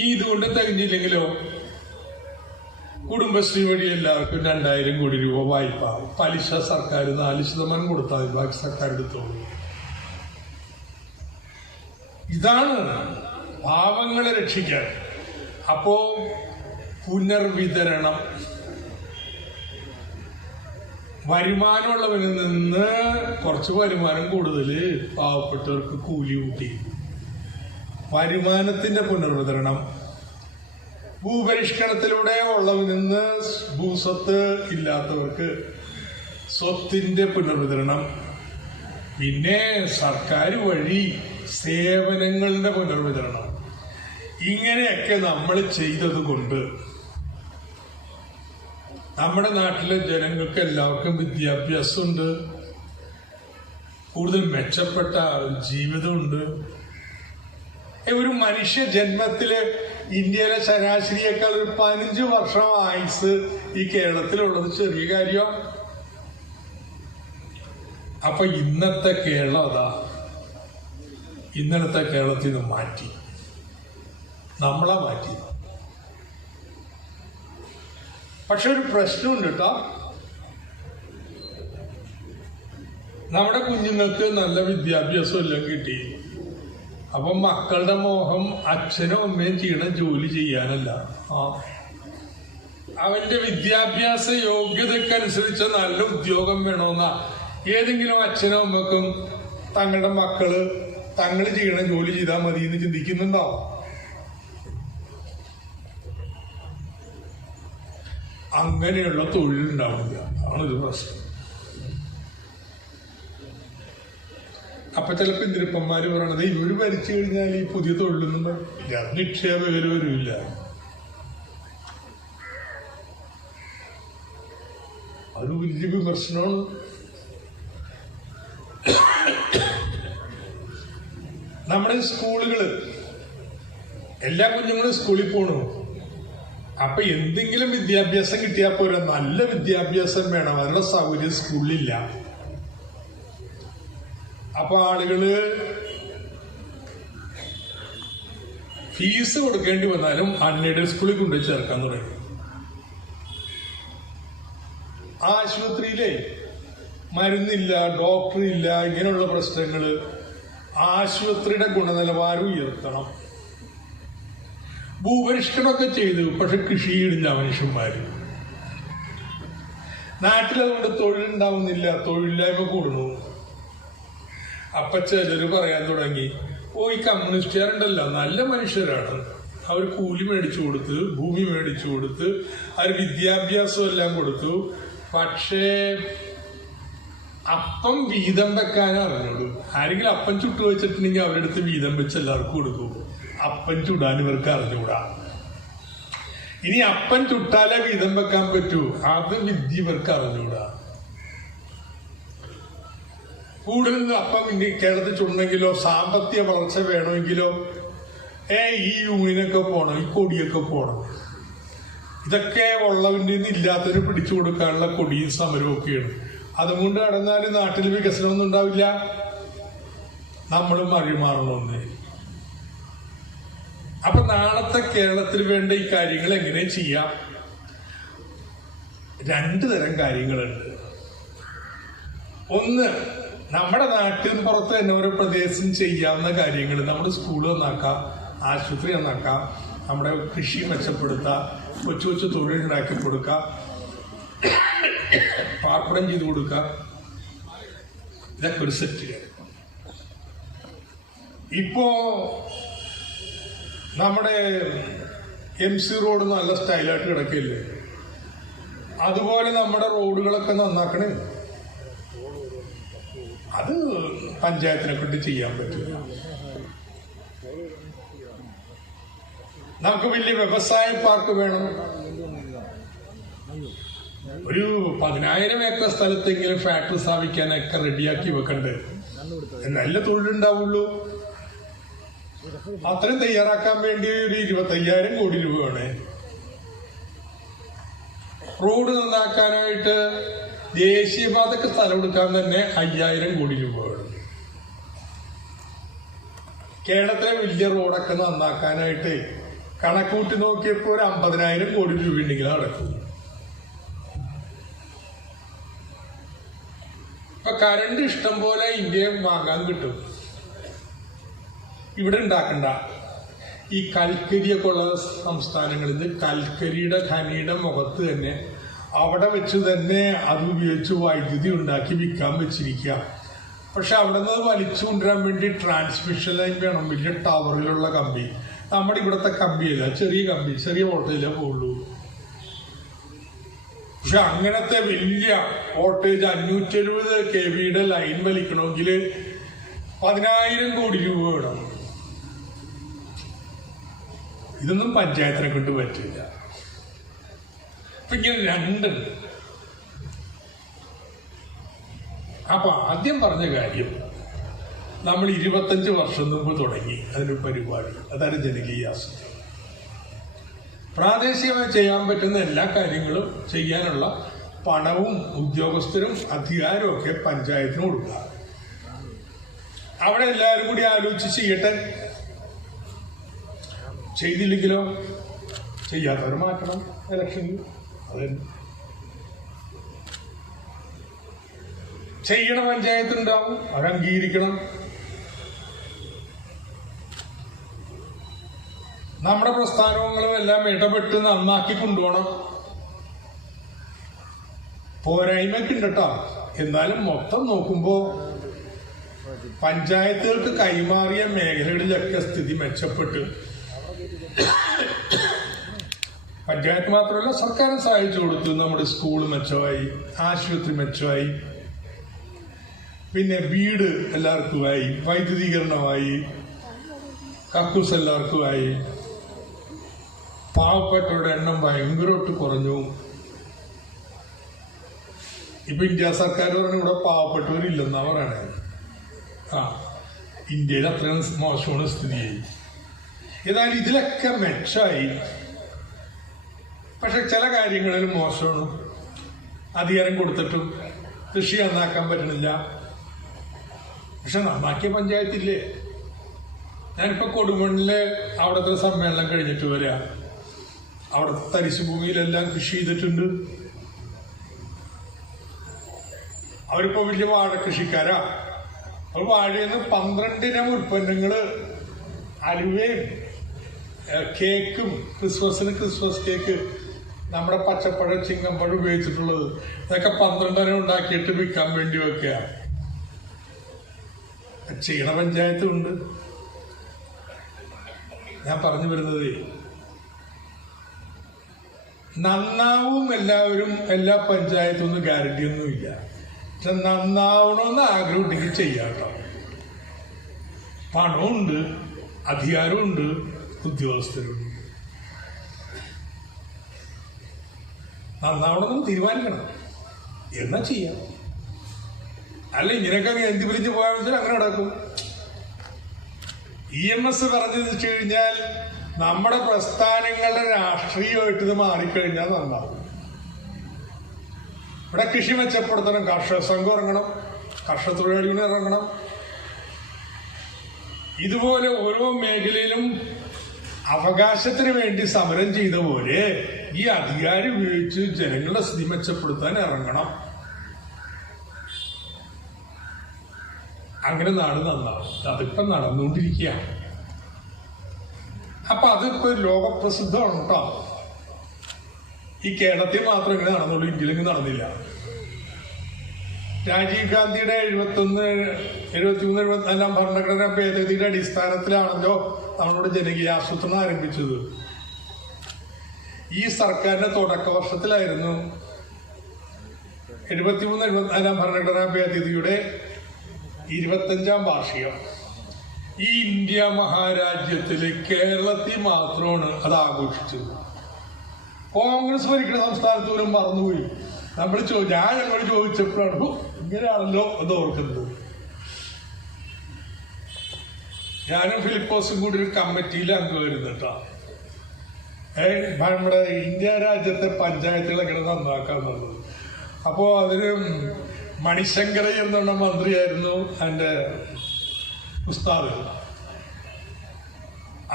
ഇതുകൊണ്ട് തികഞ്ഞില്ലെങ്കിലോ കുടുംബശ്രീ വഴി എല്ലാവർക്കും 2000 കോടി രൂപ വായ്പ. പലിശ സർക്കാർ 4% കൊടുത്താൽ ബാക്കി സർക്കാർ എടുത്തോളൂ. ഇതാണ് പാവങ്ങളെ രക്ഷിക്കാൻ. അപ്പോ പുനർവിതരണം. വരുമാനമുള്ളവരിൽ നിന്ന് കുറച്ച് വരുമാനം കൂടുതൽ പാവപ്പെട്ടവർക്ക് കൂലി കൂട്ടി. വരുമാനത്തിന്റെ പുനർവിതരണം. ഭൂപരിഷ്കരണത്തിലൂടെ ഉള്ളവരിൽ നിന്ന് ഭൂസ്വത്ത് ഇല്ലാത്തവർക്ക് സ്വത്തിന്റെ പുനർവിതരണം. പിന്നെ സർക്കാർ വഴി സേവനങ്ങളുടെ പുനർവിതരണം. ഇങ്ങനെയൊക്കെ നമ്മൾ ചെയ്തത് കൊണ്ട് നമ്മുടെ നാട്ടിലെ ജനങ്ങൾക്ക് എല്ലാവർക്കും വിദ്യാഭ്യാസമുണ്ട്, കൂടുതൽ മെച്ചപ്പെട്ട ജീവിതമുണ്ട്. ഒരു മനുഷ്യ ജന്മത്തില് ഇന്ത്യയിലെ ശരാശരിയേക്കാൾ ഒരു 15 വർഷം ആയുസ് ഈ കേരളത്തിലുള്ളത് ചെറിയ കാര്യമാണ്. അപ്പൊ ഇന്നത്തെ കേരളം അതാ, ഇന്നലത്തെ കേരളത്തിൽ നിന്ന് മാറ്റി, നമ്മളെ മാറ്റി. പക്ഷെ ഒരു പ്രശ്നമുണ്ട് കേട്ടോ. നമ്മുടെ കുഞ്ഞുങ്ങൾക്ക് നല്ല വിദ്യാഭ്യാസം എല്ലാം കിട്ടി. അപ്പം മക്കളുടെ മോഹം അച്ഛനും അമ്മയും ചെയ്യണ ജോലി ചെയ്യാനല്ല, അവന്റെ വിദ്യാഭ്യാസ യോഗ്യതക്കനുസരിച്ച് നല്ല ഉദ്യോഗം വേണമെന്ന ഏതെങ്കിലും അച്ഛനും അമ്മക്കും തങ്ങളുടെ മക്കള് തങ്ങൾ ചെയ്യണ ജോലി ചെയ്താൽ മതി എന്ന് ചിന്തിക്കുന്നുണ്ടാവും. അങ്ങനെയുള്ള തൊഴിലുണ്ടാവില്ല, ആണൊരു പ്രശ്നം. അപ്പൊ ചിലപ്പോ ഇന്ദിരപ്പന്മാര് പറയണത് ഇവര് ഭരിച്ചു കഴിഞ്ഞാൽ ഈ പുതിയ തൊഴിലൊന്നും വരില്ല, നിക്ഷേപകര് വരില്ല. അത് വലിയ വിമർശനമാണ്. നമ്മുടെ സ്കൂളുകള് എല്ലാ കുഞ്ഞുങ്ങളും സ്കൂളിൽ പോണു. അപ്പൊ എന്തെങ്കിലും വിദ്യാഭ്യാസം കിട്ടിയാൽ പോരാ, നല്ല വിദ്യാഭ്യാസം വേണം. അതിനുള്ള സൗകര്യം സ്കൂളിലില്ല. അപ്പൊ ആളുകള് ഫീസ് കൊടുക്കേണ്ടി വന്നാലും അൺഎയ്ഡഡ് സ്കൂളിൽ കൊണ്ടുപോയി ചേർക്കാൻ തുടങ്ങി. ആശുപത്രിയിലെ മരുന്നില്ല, ഡോക്ടറില്ല, ഇങ്ങനെയുള്ള പ്രശ്നങ്ങള്. ആശുപത്രിയുടെ ഗുണനിലവാരം ഉയർത്തണം. ഭൂപരിഷ്കരണമൊക്കെ ചെയ്തു, പക്ഷെ കൃഷിയിടില്ല മനുഷ്യന്മാര്. നാട്ടിലതുകൊണ്ട് തൊഴിലുണ്ടാവുന്നില്ല, തൊഴിലില്ലായ്മ കൂടുന്നു. അപ്പൊ ചിലര് പറയാൻ തുടങ്ങി, ഈ കമ്മ്യൂണിസ്റ്റുകാരുണ്ടല്ലോ നല്ല മനുഷ്യരാണ്, അവർ കൂലി മേടിച്ചു കൊടുത്ത്, ഭൂമി മേടിച്ചു കൊടുത്ത്, അവർ വിദ്യാഭ്യാസം എല്ലാം കൊടുത്തു, പക്ഷേ അപ്പം വീതം വെക്കാനും അറിഞ്ഞോളൂ. ആരെങ്കിലും അപ്പം ചുട്ടു വെച്ചിട്ടുണ്ടെങ്കിൽ അവരുടെ അടുത്ത് വീതം വെച്ച് എല്ലാവർക്കും കൊടുക്കും. അപ്പം ചുടാൻ ഇവർക്ക് അറിഞ്ഞുകൂടാ. ഇനി അപ്പം ചുട്ടാലേ വീതം വെക്കാൻ പറ്റൂ, അത് വിദ്യ ഇവർക്ക് അറിഞ്ഞുകൂടാ. കൂടുതൽ അപ്പം കേരളത്തിൽ ചുടണമെങ്കിലോ സാമ്പത്തിക വളർച്ച വേണമെങ്കിലോ ഈ യൂണിയനൊക്കെ പോണം, ഈ കൊടിയൊക്കെ പോണം. ഇതൊക്കെ ഉള്ളവന്റെ ഇല്ലാത്തവര് പിടിച്ചു കൊടുക്കാനുള്ള കൊടിയും സമരവും ഒക്കെയാണ്. അതുകൊണ്ട് നടന്നാല് നാട്ടിൽ വികസനമൊന്നും ഉണ്ടാവില്ല. നമ്മളും മറിമാറണമെന്ന്. അപ്പൊ നാളത്തെ കേരളത്തിൽ വേണ്ട ഈ കാര്യങ്ങൾ എങ്ങനെ ചെയ്യാം? 2 തരം കാര്യങ്ങളുണ്ട്. ഒന്ന്, നമ്മുടെ നാട്ടിൽ പുറത്ത് തന്നെ ഓരോ പ്രദേശം ചെയ്യാവുന്ന കാര്യങ്ങൾ. നമ്മുടെ സ്കൂൾ നന്നാക്കാം, ആശുപത്രി നന്നാക്കാം, നമ്മുടെ കൃഷി മെച്ചപ്പെടുത്താം, കൊച്ചു കൊച്ചു തൊഴിലുണ്ടാക്കി കൊടുക്കാം, പാർപ്പിടം ചെയ്ത് കൊടുക്കാം. ഇതൊക്കെ ഒരു സെറ്റ്. ഇപ്പോ നമ്മുടെ MC റോഡ് നല്ല സ്റ്റൈലായിട്ട് കിടക്കില്ലേ, അതുപോലെ നമ്മുടെ റോഡുകളൊക്കെ നന്നാക്കണേ. അത് പഞ്ചായത്തിനെ കൊണ്ട് ചെയ്യാൻ പറ്റില്ല. നമുക്ക് വലിയ വ്യവസായ പാർക്ക് വേണം. ഒരു 10,000 ഏക്കർ സ്ഥലത്തെങ്കിലും ഫാക്ടറി സ്ഥാപിക്കാനൊക്കെ റെഡിയാക്കി വെക്കണ്ടേ, നല്ല തൊഴിലുണ്ടാവുള്ളൂ. അത്രയും തയ്യാറാക്കാൻ വേണ്ടി ഒരു 25,000 കോടി രൂപ വേണേ. റോഡ് നന്നാക്കാനായിട്ട് ദേശീയപാതക്ക് സ്ഥലം എടുക്കാൻ തന്നെ 5,000 കോടി രൂപ വേണം. കേരളത്തിലെ വലിയ റോഡൊക്കെ നന്നാക്കാനായിട്ട് കണക്കൂട്ടി നോക്കിയപ്പോൾ ഒരു 50,000 കോടി രൂപ ഉണ്ടെങ്കിൽ നടക്കും. ഇപ്പൊ കറണ്ട് ഇഷ്ടം പോലെ ഇന്ത്യയിൽ വാങ്ങാൻ കിട്ടും. ഇവിടെ ഉണ്ടാക്കണ്ട. ഈ കൽക്കരിയൊക്കെ ഉള്ള സംസ്ഥാനങ്ങളിൽ കൽക്കരിയുടെ ഖനിയുടെ മുഖത്ത് തന്നെ അവിടെ വെച്ച് തന്നെ അത് ഉപയോഗിച്ച് വൈദ്യുതി ഉണ്ടാക്കി വിൽക്കാൻ വെച്ചിരിക്കുക. പക്ഷെ അവിടെ നിന്ന് വലിച്ചു കൊണ്ടുവരാൻ വേണ്ടി ട്രാൻസ്മിഷൻ ലൈൻ വേണം, വലിയ ടവറിലുള്ള കമ്പി. നമ്മുടെ ഇവിടുത്തെ കമ്പിയല്ല, ചെറിയ കമ്പി, ചെറിയ വോൾട്ടേജേ പോകുള്ളൂ. പക്ഷെ അങ്ങനത്തെ വലിയ വോൾട്ടേജ് 570 kV ലൈൻ വലിക്കണമെങ്കിൽ 10,000 കോടി രൂപ വേണം. ഇതൊന്നും പഞ്ചായത്തിനെ കൊണ്ട് പറ്റില്ല. അപ്പൊ ഇങ്ങനെ 2 ഉണ്ട്. അപ്പൊ ആദ്യം പറഞ്ഞ കാര്യം നമ്മൾ 25 വർഷം മുമ്പ് തുടങ്ങി അതിനൊരു പരിപാടി, അതാണ് ജനകീയ ആസൂത്രണം. പ്രാദേശികമായി ചെയ്യാൻ പറ്റുന്ന എല്ലാ കാര്യങ്ങളും ചെയ്യാനുള്ള പണവും ഉദ്യോഗസ്ഥരും അധികാരവും ഒക്കെ പഞ്ചായത്തിന് കൊടുക്കുക. അവിടെ എല്ലാവരും കൂടി ആലോചിച്ച് ചെയ്യട്ടെ. ചെയ്തില്ലെങ്കിലോ ചെയ്യാത്തവർ മാറ്റണം ഇലക്ഷനിൽ. അത് ചെയ്യണ പഞ്ചായത്ത് ഉണ്ടാവും, അത് അംഗീകരിക്കണം. നമ്മുടെ പ്രസ്ഥാനങ്ങളും എല്ലാം ഇടപെട്ട് നന്നാക്കി കൊണ്ടുപോകണം. പോരായ്മയൊക്കെ ഉണ്ട് കേട്ടോ. എന്നാലും മൊത്തം നോക്കുമ്പോ പഞ്ചായത്തുകൾക്ക് കൈമാറിയ മേഖലകളിലൊക്കെ സ്ഥിതി മെച്ചപ്പെട്ട്, പഞ്ചായത്ത് മാത്രമല്ല സർക്കാരും സഹായിച്ചു കൊടുത്തു. നമ്മുടെ സ്കൂൾ മെച്ചമായി, ആശുപത്രി മെച്ചമായി, പിന്നെ വീട് എല്ലാവർക്കുമായി, വൈദ്യുതീകരണമായി, കക്കൂസ് എല്ലാവർക്കുമായി. പാവപ്പെട്ടവരുടെ എണ്ണം ഭയങ്കരമായിട്ട് കുറഞ്ഞു. ഇപ്പൊ ഇന്ത്യ സർക്കാർ പറഞ്ഞ ഇവിടെ പാവപ്പെട്ടവരില്ലെന്നാ പറയണേ. ഇന്ത്യയിൽ അത്രയും മോശമാണ് സ്ഥിതി. എന്നാൽ ഇതിലൊക്കെ മെച്ചമായി. പക്ഷെ ചില കാര്യങ്ങളിൽ മോശമാണ്. അധികാരം കൊടുത്തിട്ടും കൃഷി നന്നാക്കാൻ പറ്റണില്ല. പക്ഷെ നന്നാക്കിയ പഞ്ചായത്തില്ലേ. ഞാനിപ്പോ കൊടുമണ്ണില് അവിടുത്തെ സമ്മേളനം കഴിഞ്ഞിട്ട് വരിക. അവിടുത്തെ തരിശു ഭൂമിയിലെല്ലാം കൃഷി ചെയ്തിട്ടുണ്ട്. അവരിപ്പോ വലിയ വാഴ കൃഷിക്കാരാ. അപ്പോൾ വാഴയിൽ നിന്ന് 12 ഇനം ഉൽപ്പന്നങ്ങള്, അലുവയും കേക്കും, ക്രിസ്മസ് കേക്ക്, നമ്മുടെ പച്ചപ്പഴം, ചിങ്ങപ്പഴം ഉപയോഗിച്ചിട്ടുള്ളത്, ഇതൊക്കെ 12 ഇനം ഉണ്ടാക്കിയിട്ട് വിൽക്കാൻ വേണ്ടി വെക്കുക. ചെയ്യണ പഞ്ചായത്തും ഉണ്ട്. ഞാൻ പറഞ്ഞു വരുന്നത്, നന്നാവും എല്ലാവരും എല്ലാ പഞ്ചായത്തും ഒന്നും ഗ്യാരണ്ടി ഒന്നും ഇല്ല. പക്ഷെ നന്നാവണമെന്ന് ആഗ്രഹം ഉണ്ടെങ്കിൽ ചെയ്യാം കേട്ടോ. പണമുണ്ട്, അധികാരമുണ്ട്, ഉദ്യോഗസ്ഥരുണ്ട്. നന്നാവണമെന്ന് തീരുമാനിക്കണം, എന്നാ ചെയ്യാം. അല്ല ഇങ്ങനെയൊക്കെ എന്തി പിരിഞ്ഞ് പോയാൽ വെച്ചാൽ അങ്ങനെ നടക്കും. EMS പറഞ്ഞു വെച്ചു കഴിഞ്ഞാൽ നമ്മുടെ പ്രസ്ഥാനങ്ങളുടെ രാഷ്ട്രീയമായിട്ട് ഇത് മാറിക്കഴിഞ്ഞാൽ നന്നാവും. ഇവിടെ കൃഷി മെച്ചപ്പെടുത്തണം, കർഷക സംഘം ഇറങ്ങണം, കർഷക തൊഴിലാളികൾ ഇറങ്ങണം. ഇതുപോലെ ഓരോ മേഖലയിലും അവകാശത്തിന് വേണ്ടി സമരം ചെയ്ത പോലെ ഈ അധികാരം ഉപയോഗിച്ച് ജനങ്ങളുടെ സ്ഥിതി മെച്ചപ്പെടുത്താൻ ഇറങ്ങണം. അങ്ങനെ നാട് നന്നാവും. അതിപ്പോ നടന്നുകൊണ്ടിരിക്കുക. അപ്പൊ അതിപ്പോ ലോകപ്രസിദ്ധമാണ് കേട്ടോ. ഈ കേരളത്തിൽ മാത്രം ഇങ്ങനെ നടന്നുള്ളൂ, ഇന്ത്യയിലെങ്കിലും നടന്നില്ല. രാജീവ് ഗാന്ധിയുടെ 74 ഭരണഘടനാ ഭേദഗതിയുടെ അടിസ്ഥാനത്തിലാണല്ലോ നമ്മളുടെ ജനകീയാസൂത്രണം ആരംഭിച്ചത്. ഈ സർക്കാരിന്റെ തുടക്ക വർഷത്തിലായിരുന്നു 74 ഭരണഘടനാ ഭേദഗതിയുടെ 25ാം വാർഷികം. ഈ ഇന്ത്യ മഹാരാജ്യത്തില് കേരളത്തിൽ മാത്രമാണ് അത് ആഘോഷിച്ചത്. കോൺഗ്രസ് ഭരിക്കുന്ന സംസ്ഥാനത്ത് പോലും മറന്നുപോയി. ഞങ്ങൾ ചോദിച്ചപ്പോഴാണ് ഇങ്ങനെയാണല്ലോ എന്ന് ഓർക്കുന്നത്. ഞാനും ഫിലിപ്പോസും കൂടി ഒരു കമ്മിറ്റിയിൽ അംഗമായിരുന്നു കേട്ടോ. നമ്മുടെ ഇന്ത്യ രാജ്യത്തെ പഞ്ചായത്തുകളൊക്കെ നന്നാക്കാന്നുള്ളത്. അപ്പോ അതിന് മണിശങ്കരൻ എന്നുള്ള മന്ത്രിയായിരുന്നു എൻ്റെ ഉസ്താദ്.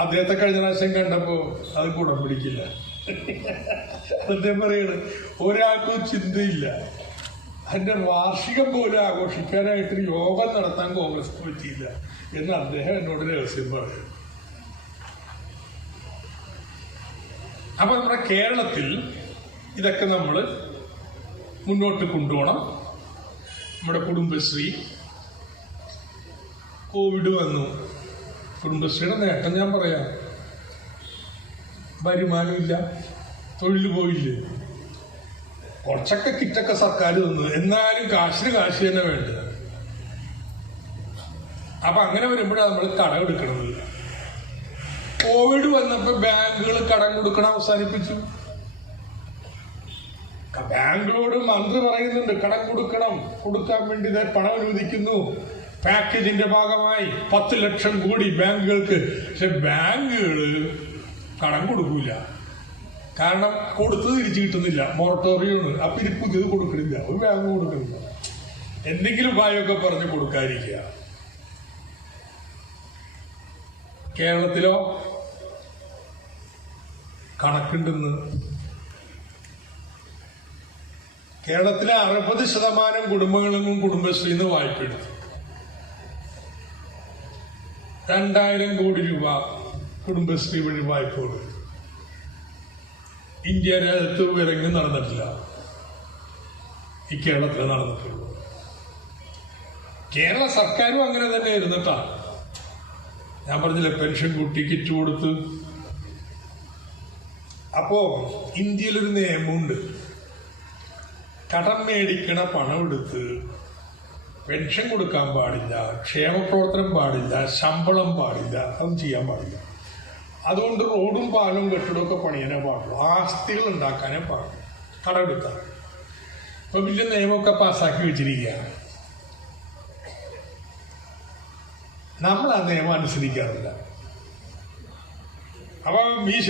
അദ്ദേഹത്തെ കഴിഞ്ഞ പ്രാവശ്യം കണ്ടപ്പോ അത് ഗുണം പിടിക്കില്ല. അദ്ദേഹം പറയണ് ഒരാൾക്കും ചിന്തയില്ല, അതിന്റെ വാർഷികം പോലും ആഘോഷിക്കാനായിട്ട് യോഗം നടത്താൻ കോൺഗ്രസ് പറ്റിയില്ല എന്ന് അദ്ദേഹം എന്നോട് രഹസ്യം പറയും. അപ്പൊ നമ്മുടെ കേരളത്തിൽ ഇതൊക്കെ നമ്മൾ മുന്നോട്ട് കൊണ്ടുപോകണം. നമ്മുടെ കുടുംബശ്രീ, കോവിഡ് വന്നു. കുടുംബശ്രീയുടെ നേട്ടം ഞാൻ പറയാം. വരുമാനമില്ല, തൊഴിൽ പോയില്ലേ. കുറച്ചൊക്കെ കിറ്റൊക്കെ സർക്കാർ തന്നു, എന്നാലും കാശിന് കാശ് തന്നെ വേണ്ടത്. അപ്പൊ അങ്ങനെ വരുമ്പോഴാണ് നമ്മൾ കടം എടുക്കണത്. കോവിഡ് വന്നപ്പോ ബാങ്കുകൾ കടം കൊടുക്കണം അവസാനിപ്പിച്ചു. ബാങ്കുകളോട് മന്ത്രി പറയുന്നുണ്ട് കടം കൊടുക്കാൻ വേണ്ടി പണം അനുവദിക്കുന്നു. പാക്കേജിന്റെ ഭാഗമായി 10 ലക്ഷം കോടി ബാങ്കുകൾക്ക്. പക്ഷെ ബാങ്കുകൾ കടം കൊടുക്കൂല. കാരണം കൊടുത്ത് തിരിച്ചു കിട്ടുന്നില്ല, മൊറട്ടോറിയമാണ്. അപ്പൊ ഇത് പുതിയത് കൊടുക്കണില്ല, ഒരു ബാങ്ക് കൊടുക്കണില്ല. എന്തെങ്കിലും ഉപായമൊക്കെ പറഞ്ഞ് കൊടുക്കാതിരിക്കുക. കേരളത്തിലോ കണക്കുണ്ടെന്ന്. കേരളത്തിലെ 60% കുടുംബങ്ങളും കുടുംബശ്രീന്ന് വായ്പ എടുത്തു. 2000 കോടി രൂപ കുടുംബശ്രീ വഴി വായ്പ കൊടുത്തു. ഇന്ത്യ രാജ്യത്ത് വിലങ്ങും നടന്നിട്ടില്ല, ഈ കേരളത്തിൽ നടന്നിട്ടുള്ളൂ. കേരള സർക്കാരും അങ്ങനെ തന്നെ ഇരുന്നിട്ടാ. ഞാൻ പറഞ്ഞില്ലേ, പെൻഷൻ കൂട്ടി, കിറ്റ് കൊടുത്ത്. അപ്പോ ഇന്ത്യയിലൊരു നിയമമുണ്ട്, കടം മേടിക്കണ പണം എടുത്ത് പെൻഷൻ കൊടുക്കാൻ പാടില്ല, ക്ഷേമപ്രവർത്തനം പാടില്ല, ശമ്പളം പാടില്ല, അതൊന്നും ചെയ്യാൻ പാടില്ല. അതുകൊണ്ട് റോഡും പാലവും കെട്ടിടമൊക്കെ പണിയാനേ പാടുള്ളൂ, ആസ്തികൾ ഉണ്ടാക്കാനേ പാടുള്ളൂ കടമെടുത്താൽ. ഇപ്പൊ വലിയ നിയമമൊക്കെ പാസ്സാക്കി വെച്ചിരിക്കുകയാണ്. നമ്മൾ ആ നിയമം അനുസരിക്കാറില്ല. അപ്പൊ മീശ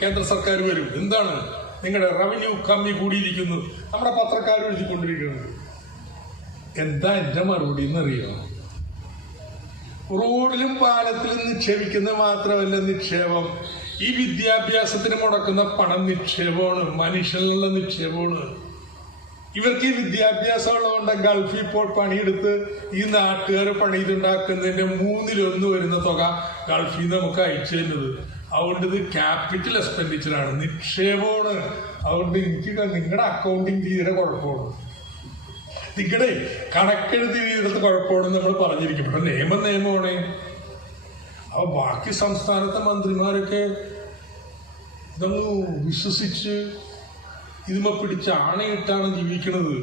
കേന്ദ്ര സർക്കാർ വരും, എന്താണ് നിങ്ങളുടെ റവന്യൂ കമ്മി കൂടിയിരിക്കുന്നു, നമ്മുടെ പത്രക്കാർ എഴുതിക്കൊണ്ടിരിക്കുന്നത്. എന്താ എന്റെ മറുപടി എന്നറിയോ? റോഡിലും പാലത്തിലും നിക്ഷേപിക്കുന്നത് മാത്രമല്ല നിക്ഷേപം, ഈ വിദ്യാഭ്യാസത്തിന് മുടക്കുന്ന പണം നിക്ഷേപമാണ്, മനുഷ്യനുള്ള നിക്ഷേപമാണ്. ഇവർക്ക് ഈ വിദ്യാഭ്യാസം ഉള്ളതുകൊണ്ട് ഗൾഫിൽ ഇപ്പോൾ പണിയെടുത്ത് ഈ നാട്ടുകാർ പണിതുണ്ടാക്കുന്നതിന്റെ 1/3 വരുന്ന തുക ഗൾഫിൽ നിന്ന് നമുക്ക് അയച്ചു തരുന്നത്. അതുകൊണ്ട് ഇത് ക്യാപിറ്റൽ എക്സ്പെൻഡിച്ചറാണ്, നിക്ഷേപമാണ്. അതുകൊണ്ട് എനിക്ക് നിങ്ങളുടെ അക്കൗണ്ടിങ് രീതിയുടെ കുഴപ്പമാണ്, നിങ്ങളുടെ കണക്കെഴുതി രീതിയുടെ കുഴപ്പമാണെന്ന് നമ്മൾ പറഞ്ഞിരിക്കും. പക്ഷെ നിയമമാണ്. അപ്പൊ ബാക്കി സംസ്ഥാനത്തെ മന്ത്രിമാരൊക്കെ ഇതൊന്ന് വിശ്വസിച്ച് ഇതുമ പിടിച്ച് ആണയിട്ടാണ് ജീവിക്കുന്നത്.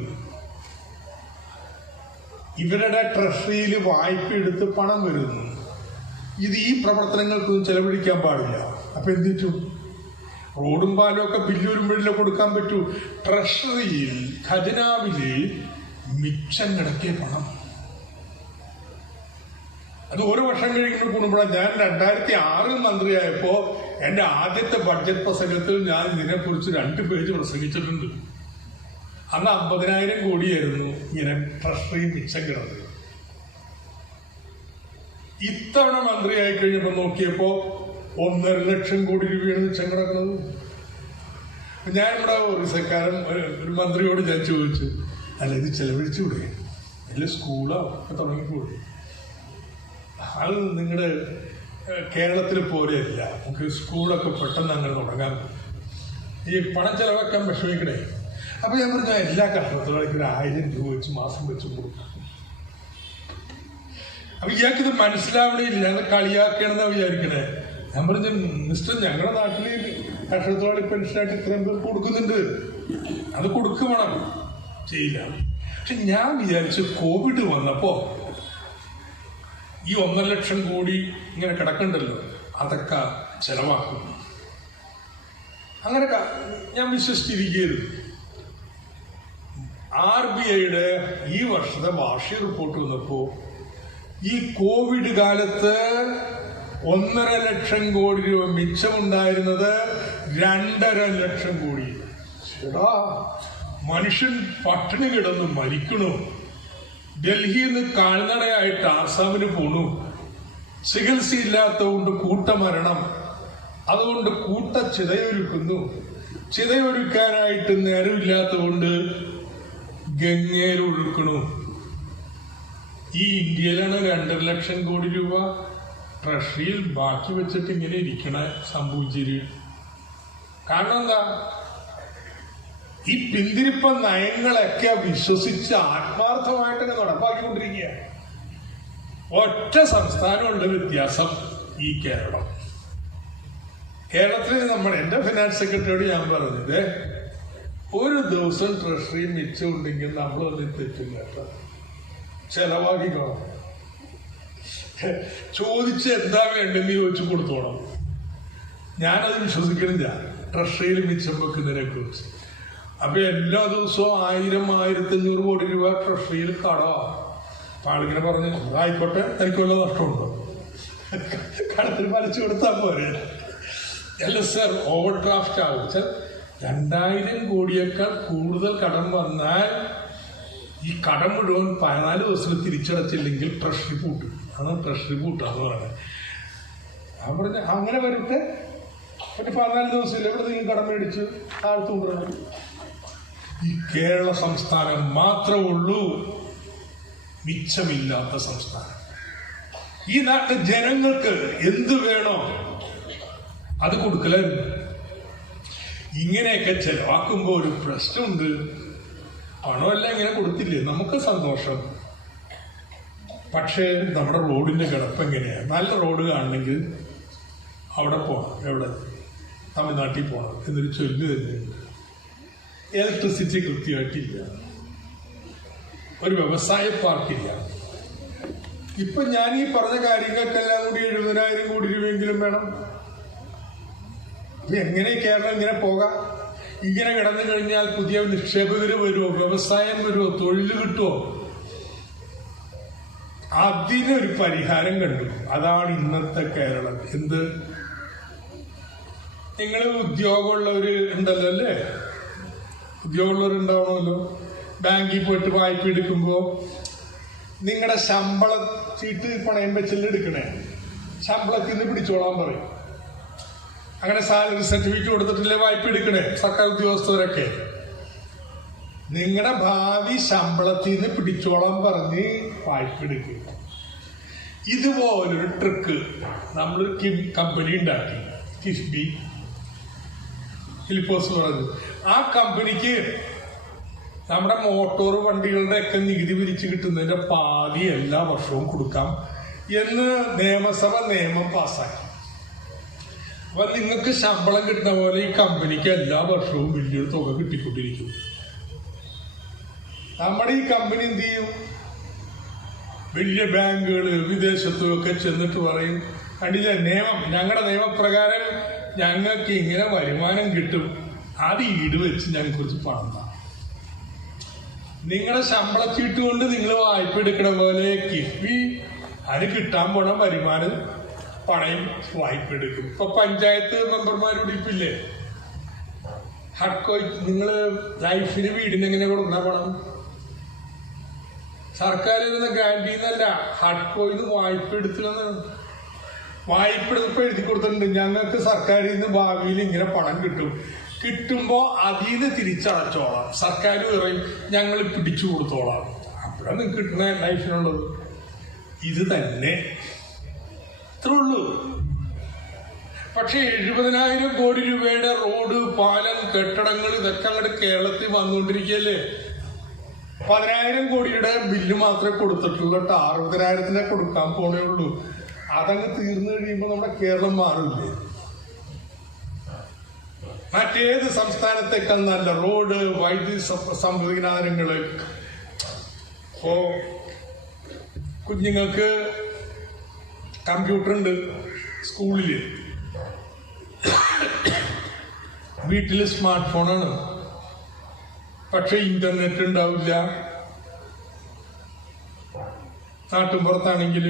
ഇവരുടെ ട്രഷറിയിൽ വായ്പ എടുത്ത് പണം വരുന്നു. ഇത് ഈ പ്രവർത്തനങ്ങൾക്കൊന്നും ചെലവഴിക്കാൻ പാടില്ല. അപ്പൊ എന്തിച്ചു? റോഡും പാലും ഒക്കെ ബില്ല് വരുമ്പോഴല്ലേ കൊടുക്കാൻ പറ്റൂ. ട്രഷറിയിൽ, ഖജനാവില് മിച്ചം കിടക്കിയ പണം അത് ഓരോ വർഷം കഴിക്കുമ്പോൾ കൂടുമ്പോഴാണ്. ഞാൻ 2006 മന്ത്രിയായപ്പോ എന്റെ ആദ്യത്തെ ബഡ്ജറ്റ് പ്രസംഗത്തിൽ ഞാൻ ഇതിനെക്കുറിച്ച് 2 പേജ് പ്രസംഗിച്ചിട്ടുണ്ട്. അന്ന് 50,000 കോടിയായിരുന്നു ഇങ്ങനെ ട്രഷറി മിച്ചം കിടന്നത്. ഇത്തവണ മന്ത്രിയായി കഴിഞ്ഞപ്പോ നോക്കിയപ്പോ 1.5 ലക്ഷം കോടി രൂപയാണ് മിച്ചം കിടക്കുന്നത്. ഞാൻ ഇവിടെ ഒറീസക്കാരൻ ഒരു മന്ത്രിയോട് ഞാൻ ചോദിച്ചു, അല്ല ഇത് ചെലവഴിച്ചുകൂടെ, അല്ല സ്കൂളോ ഒക്കെ തുടങ്ങിക്കൂടെ? അത് നിങ്ങളുടെ കേരളത്തിൽ പോലെയല്ല, നമുക്ക് സ്കൂളൊക്കെ പെട്ടെന്ന് അങ്ങനെ തുടങ്ങാൻ ഈ പണം ചെലവാക്കാൻ വിഷമിക്കണേ. അപ്പൊ ഞാൻ പറഞ്ഞ എല്ലാ കർഷകർക്കും 1000 രൂപ വെച്ച് മാസം വെച്ച് കൊടുക്കാം. അപ്പൊ ഇയാൾക്കിത് മനസ്സിലാവണില്ല, അത് കളിയാക്കണമെന്നാ വിചാരിക്കണേ. ഞാൻ പറഞ്ഞ മിസ്റ്റർ, ഞങ്ങളുടെ നാട്ടില് കർഷകത്തൊഴിലാളി പെൻഷനായിട്ട് ഇത്രയും പേർ കൊടുക്കുന്നുണ്ട്, അത് കൊടുക്കുവേണം, ചെയ്യില്ല. പക്ഷെ ഞാൻ വിചാരിച്ചു കോവിഡ് വന്നപ്പോ ഈ 1.5 ലക്ഷം കോടി ഇങ്ങനെ കിടക്കണ്ടല്ലോ, അതൊക്കെ ചെലവാക്കും. അങ്ങനെ ഞാൻ വിശ്വസിച്ചിരിക്കുകയായിരുന്നു. RBIയുടെ ഈ വർഷത്തെ വാർഷിക റിപ്പോർട്ട് വന്നപ്പോ ഈ കോവിഡ് കാലത്ത് 1.5 ലക്ഷം കോടി രൂപ മിച്ചമുണ്ടായിരുന്നത് 2.5 ലക്ഷം കോടി. ചേടാ, മനുഷ്യൻ പട്ടിണി കിടന്ന് മരിക്കണു. ഡൽഹിയിൽ നിന്ന് കാൽനടയായിട്ട് ആസാമിന് പോണു. ചികിത്സയില്ലാത്തതുകൊണ്ട് കൂട്ടമരണം, അതുകൊണ്ട് ചിതയൊരുക്കുന്നു. ചിതയൊരുക്കാനായിട്ട് നേരമില്ലാത്തതുകൊണ്ട് ഗംഗയിൽ ഒഴുക്കണു. ഈ ഇന്ത്യയിലാണ് 2.5 ലക്ഷം കോടി രൂപ ട്രഷറിയിൽ ബാക്കി വെച്ചിട്ട് ഇങ്ങനെ ഇരിക്കണ സംഭവിച്ചിരി. കാരണം എന്താ? ഈ പിന്തിരിപ്പ നയങ്ങളൊക്കെ വിശ്വസിച്ച് ആത്മാർത്ഥമായിട്ടൊക്കെ നടപ്പാക്കിക്കൊണ്ടിരിക്കുക. ഒറ്റ സംസ്ഥാനമുള്ള വ്യത്യാസം, ഈ കേരളം. കേരളത്തിൽ എന്റെ ഫിനാൻസ് സെക്രട്ടറിയോട് ഞാൻ പറഞ്ഞത്, ഒരു ദിവസം ട്രഷറി മിച്ചം ഉണ്ടെങ്കിൽ നമ്മളൊന്നും തെറ്റില്ല കേട്ടോ, ചെലവാക്കിക്കോ. ചോദിച്ച് എന്താ വേണ്ടെന്ന് ചോദിച്ചു കൊടുത്തോണം. ഞാനത് വിശ്വസിക്കണില്ല ട്രഷറിയിൽ മിച്ചം വെക്കുന്നതിനെ കുറിച്ച്. അപ്പൊ എല്ലാ ദിവസവും 1000-1500 കോടി രൂപ ട്രഷറിയിൽ കടവാ. അപ്പൊ ആളിങ്ങനെ പറഞ്ഞു, ആയിക്കോട്ടെ, എനിക്ക് വല്ല നഷ്ടമുണ്ടോ, കടത്തിന് പലിശ കൊടുത്താൽ പോരെ. അല്ല സർ, ഓവർ ഡ്രാഫ്റ്റ് ആവും സർ. 2000 കോടിയേക്കാൾ കൂടുതൽ കടം വന്നാൽ ഈ കടം മുഴുവൻ 14 ദിവസത്തിൽ തിരിച്ചടച്ചില്ലെങ്കിൽ ട്രഷറി പൂട്ടും. അതാണ് ട്രഷറി പൂട്ടാന്ന് പറയുന്നത്. അവിടെ അങ്ങനെ വരട്ടെ. പിന്നെ 14 ദിവസമില്ല, എവിടെ നിങ്ങൾ കടം മേടിച്ച് താഴ്ത്തുകൊണ്ടിരുന്നത്? ഈ കേരള സംസ്ഥാനം മാത്രമേ ഉള്ളൂ മിച്ചമില്ലാത്ത സംസ്ഥാനം. ഈ നാട്ടിലെ ജനങ്ങൾക്ക് എന്ത് വേണോ അത് കൊടുക്കലായിരുന്നു. ഇങ്ങനെയൊക്കെ ചെലവാക്കുമ്പോ ഒരു പ്രശ്നമുണ്ട്. പണമെല്ലാം ഇങ്ങനെ കൊടുത്തില്ലേ, നമുക്ക് സന്തോഷം. പക്ഷേ നമ്മുടെ റോഡിന്റെ കിടപ്പ് എങ്ങനെയാ? നല്ല റോഡ് കാണണമെങ്കിൽ അവിടെ പോകണം. എവിടെ? തമിഴ്നാട്ടിൽ പോകണം എന്നൊരു ചൊല്ല് തന്നെയുണ്ട്. ഇലക്ട്രിസിറ്റി കൃത്യമായിട്ടില്ല, ഒരു വ്യവസായ പാർക്കില്ല. ഇപ്പൊ ഞാൻ ഈ പറഞ്ഞ കാര്യങ്ങൾക്കെല്ലാം കൂടി 70,000 കോടി രൂപയെങ്കിലും വേണം. അപ്പൊ എങ്ങനെ കേരളം ഇങ്ങനെ പോകാം? ഇങ്ങനെ കിടന്നു കഴിഞ്ഞാൽ പുതിയ നിക്ഷേപകർ വരുമോ? വ്യവസായം വരുമോ? തൊഴിൽ കിട്ടുമോ? അതിനൊരു പരിഹാരം കണ്ടു. അതാണ് ഇന്നത്തെ കേരളം. എന്ത്? നിങ്ങൾ ഉദ്യോഗമുള്ളവര് ഉണ്ടല്ലോ അല്ലേ? ഉദ്യോഗമുള്ളവരുണ്ടാവണമല്ലോ. ബാങ്കിൽ പോയിട്ട് വായ്പ എടുക്കുമ്പോ നിങ്ങളുടെ ശമ്പള ചീട്ട് പണയം വെച്ചല്ലേ എടുക്കണേ? ശമ്പളത്തിൽ നിന്ന് പിടിച്ചോളാൻ പറയും. അങ്ങനെ സാലറി സർട്ടിഫിക്കറ്റ് കൊടുത്തിട്ടില്ലേ വായ്പ എടുക്കണേ സർക്കാർ ഉദ്യോഗസ്ഥരൊക്കെ? നിങ്ങളുടെ ഭാവി ശമ്പളത്തിൽ നിന്ന് പിടിച്ചോളാൻ പറഞ്ഞ് വായ്പ എടുക്കുക. ഇതുപോലൊരു ട്രിക്ക് നമ്മളൊരു കമ്പനി ഉണ്ടാക്കി, കിഫ്ബി, ഫിലിപ്പോസ് പറഞ്ഞു. ആ കമ്പനിക്ക് നമ്മുടെ മോട്ടോർ വണ്ടികളുടെ ഒക്കെ നികുതി പിരിച്ച് കിട്ടുന്നതിന്റെ പാതി എല്ലാ വർഷവും കൊടുക്കാം എന്ന് നിയമസഭ നിയമം പാസ്സാക്കി. അപ്പൊ നിങ്ങൾക്ക് ശമ്പളം കിട്ടുന്ന പോലെ ഈ കമ്പനിക്ക് എല്ലാ വർഷവും വലിയൊരു തുക കിട്ടിക്കൊണ്ടിരിക്കും. നമ്മുടെ ഈ കമ്പനി എന്ത് ചെയ്യും? വലിയ ബാങ്കുകള് വിദേശത്തും ഒക്കെ ചെന്നിട്ട് പറയും, കണ്ടില്ല നിയമം, ഞങ്ങളുടെ നിയമപ്രകാരം ഞങ്ങൾക്ക് ഇങ്ങനെ വരുമാനം കിട്ടും, അത് ഈട് വെച്ച് ഞങ്ങൾക്ക് കുറച്ച് പണം താ. നിങ്ങളുടെ ശമ്പളച്ചീട്ട് കൊണ്ട് നിങ്ങൾ വായ്പ എടുക്കണ പോലെ കിഫ്ബി അതിന് കിട്ടാൻ പോണ വരുമാനം പണയം വായ്പ എടുക്കും. ഇപ്പൊ പഞ്ചായത്ത് മെമ്പർമാരോട് ഇപ്പില്ലേ, ഹഡ്കോ നിങ്ങള് ലൈഫിന് വീടിന് എങ്ങനെ കൊടുക്കണ പണം? സർക്കാർ ഗ്യാരണ്ടിന്നല്ല, ഹഡ്കോയിന്ന് വായ്പ എടുത്തില്ലെന്ന്. വായ്പ എടുത്തപ്പോ എഴുതി കൊടുത്തിട്ടുണ്ട്, ഞങ്ങൾക്ക് സർക്കാരിൽ നിന്ന് ഭാവിയിൽ ഇങ്ങനെ പണം കിട്ടും, കിട്ടുമ്പോ അതിൽ നിന്ന് തിരിച്ചടച്ചോളാം, സർക്കാർ പറയും ഞങ്ങൾ പിടിച്ചു കൊടുത്തോളാം. അപ്പോഴാണ് നിങ്ങൾക്ക് കിട്ടുന്ന ലൈഫിനുള്ളത്. ഇത് തന്നെ ഇത്രേ ഉള്ളൂ. പക്ഷെ 70,000 കോടി രൂപയുടെ റോഡ്, പാലം, കെട്ടിടങ്ങൾ ഇതൊക്കെ അങ്ങോട്ട് കേരളത്തിൽ വന്നുകൊണ്ടിരിക്കുകയല്ലേ. 10,000 കോടിയുടെ ബില്ല് മാത്രമേ കൊടുത്തിട്ടുള്ളൂ. 60,000 കൊടുക്കാൻ പോണേ ഉള്ളൂ. അതങ്ങ് തീർന്നു കഴിയുമ്പോൾ നമ്മുടെ കേരളം മാറില്ലേ? മറ്റേത് സംസ്ഥാനത്തേക്കാൾ നല്ല റോഡ്, വൈദ്യുതി സംവിധാനങ്ങള്. ഇപ്പോ കുഞ്ഞുങ്ങൾക്ക് കമ്പ്യൂട്ടർ ഉണ്ട് സ്കൂളില്, വീട്ടില് സ്മാർട്ട് ഫോണാണ്, പക്ഷെ ഇന്റർനെറ്റ് ഉണ്ടാവില്ല. നാട്ടുമ്പുറത്താണെങ്കിൽ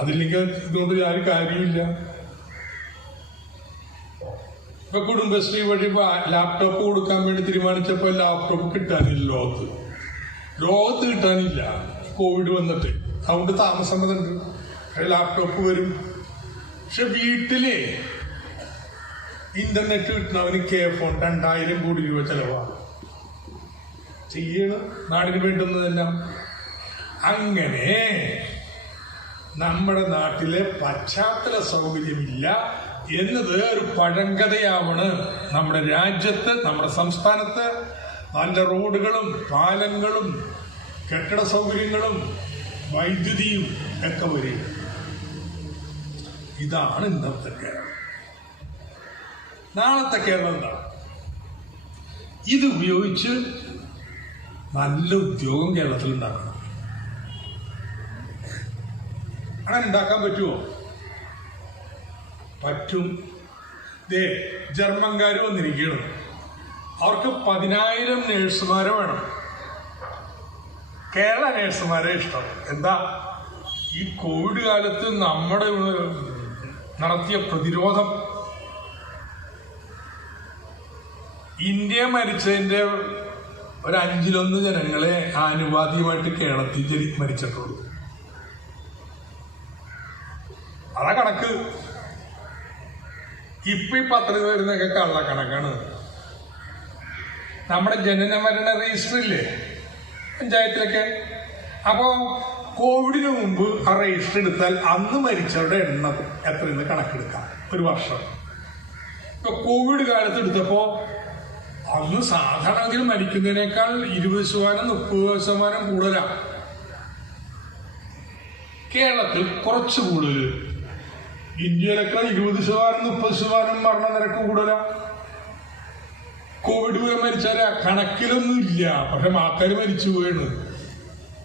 അതില്ലെങ്കിൽ ഇതുകൊണ്ട് ആരും കാര്യമില്ല. ഇപ്പൊ കുടുംബശ്രീ വഴി ലാപ്ടോപ്പ് കൊടുക്കാൻ വേണ്ടി തീരുമാനിച്ചപ്പോ ലാപ്ടോപ്പ് കിട്ടാനില്ല. ലോകത്ത് കിട്ടാനില്ല, കോവിഡ് വന്നിട്ട്. അതുകൊണ്ട് താമസമുണ്ട്, ലാപ്ടോപ്പ് വരും. പക്ഷെ വീട്ടില് ഇന്റർനെറ്റ് കിട്ടുന്നവന് ഫോൺ 2,000 കോടി രൂപ ചെലവാണ്. ചെയ്യണം നാടിന് വേണ്ടുന്നതെല്ലാം. അങ്ങനെ നമ്മുടെ നാട്ടിലെ പശ്ചാത്തല സൗകര്യമില്ല എന്നത് ഒരു പഴങ്കഥയാവണ്. നമ്മുടെ രാജ്യത്ത്, നമ്മുടെ സംസ്ഥാനത്ത് നല്ല റോഡുകളും പാലങ്ങളും കെട്ടിട സൗകര്യങ്ങളും വൈദ്യുതിയും ഒക്കെ വരും. ഇതാണ് ഇന്നത്തെ കേരളം. നാളത്തെ കേരളം എന്താണ്? ഇത് ഉപയോഗിച്ച് നല്ല ഉദ്യോഗം കേരളത്തിൽ ഉണ്ടാക്കണം. അങ്ങനെ ഉണ്ടാക്കാൻ പറ്റുമോ? പറ്റും. ജർമ്മൻകാർ വന്നിരിക്കണം, അവർക്ക് 10,000 നേഴ്സുമാരെ വേണം. കേരള നേഴ്സുമാരെ ഇഷ്ടം. എന്താ? ഈ കോവിഡ് കാലത്ത് നമ്മുടെ നടത്തിയ പ്രതിരോധം ഇന്ത്യ മരിച്ചതിന്റെ ഒരു 1/5 ജനങ്ങളെ ആനുപാതികമായിട്ട് കേരളത്തിൽ മരിച്ചിട്ടുള്ളൂ. അതാ കണക്ക്. ഇപ്പൊ ഈ പത്രത്തിൽ വരുന്നൊക്കെ കള്ളക്കണക്കാണ്. നമ്മുടെ ജനന മരണ രജിസ്റ്റർ ഇല്ലേ പഞ്ചായത്തിലൊക്കെ, അപ്പോ കോവിഡിന് മുമ്പ് ആ രജിസ്റ്റർ എടുത്താൽ അന്ന് മരിച്ചവരുടെ എണ്ണം എത്രയെന്ന് കണക്കെടുക്കാം ഒരു വർഷം. ഇപ്പൊ കോവിഡ് കാലത്ത് എടുത്തപ്പോ അന്ന് സാധാരണഗതിയിൽ മരിക്കുന്നതിനേക്കാൾ 20% 30% കൂടുതലാണ്. കേരളത്തിൽ കുറച്ച് കൂടുതൽ. ഇന്ത്യയിലൊക്കെ 20% 30% മരണനിരക്ക് കൂടുതലാണ്. കോവിഡ് മൂലം മരിച്ചാൽ കണക്കിലൊന്നും ഇല്ല, പക്ഷെ ആൾക്കാർ മരിച്ചു പോയാണ്.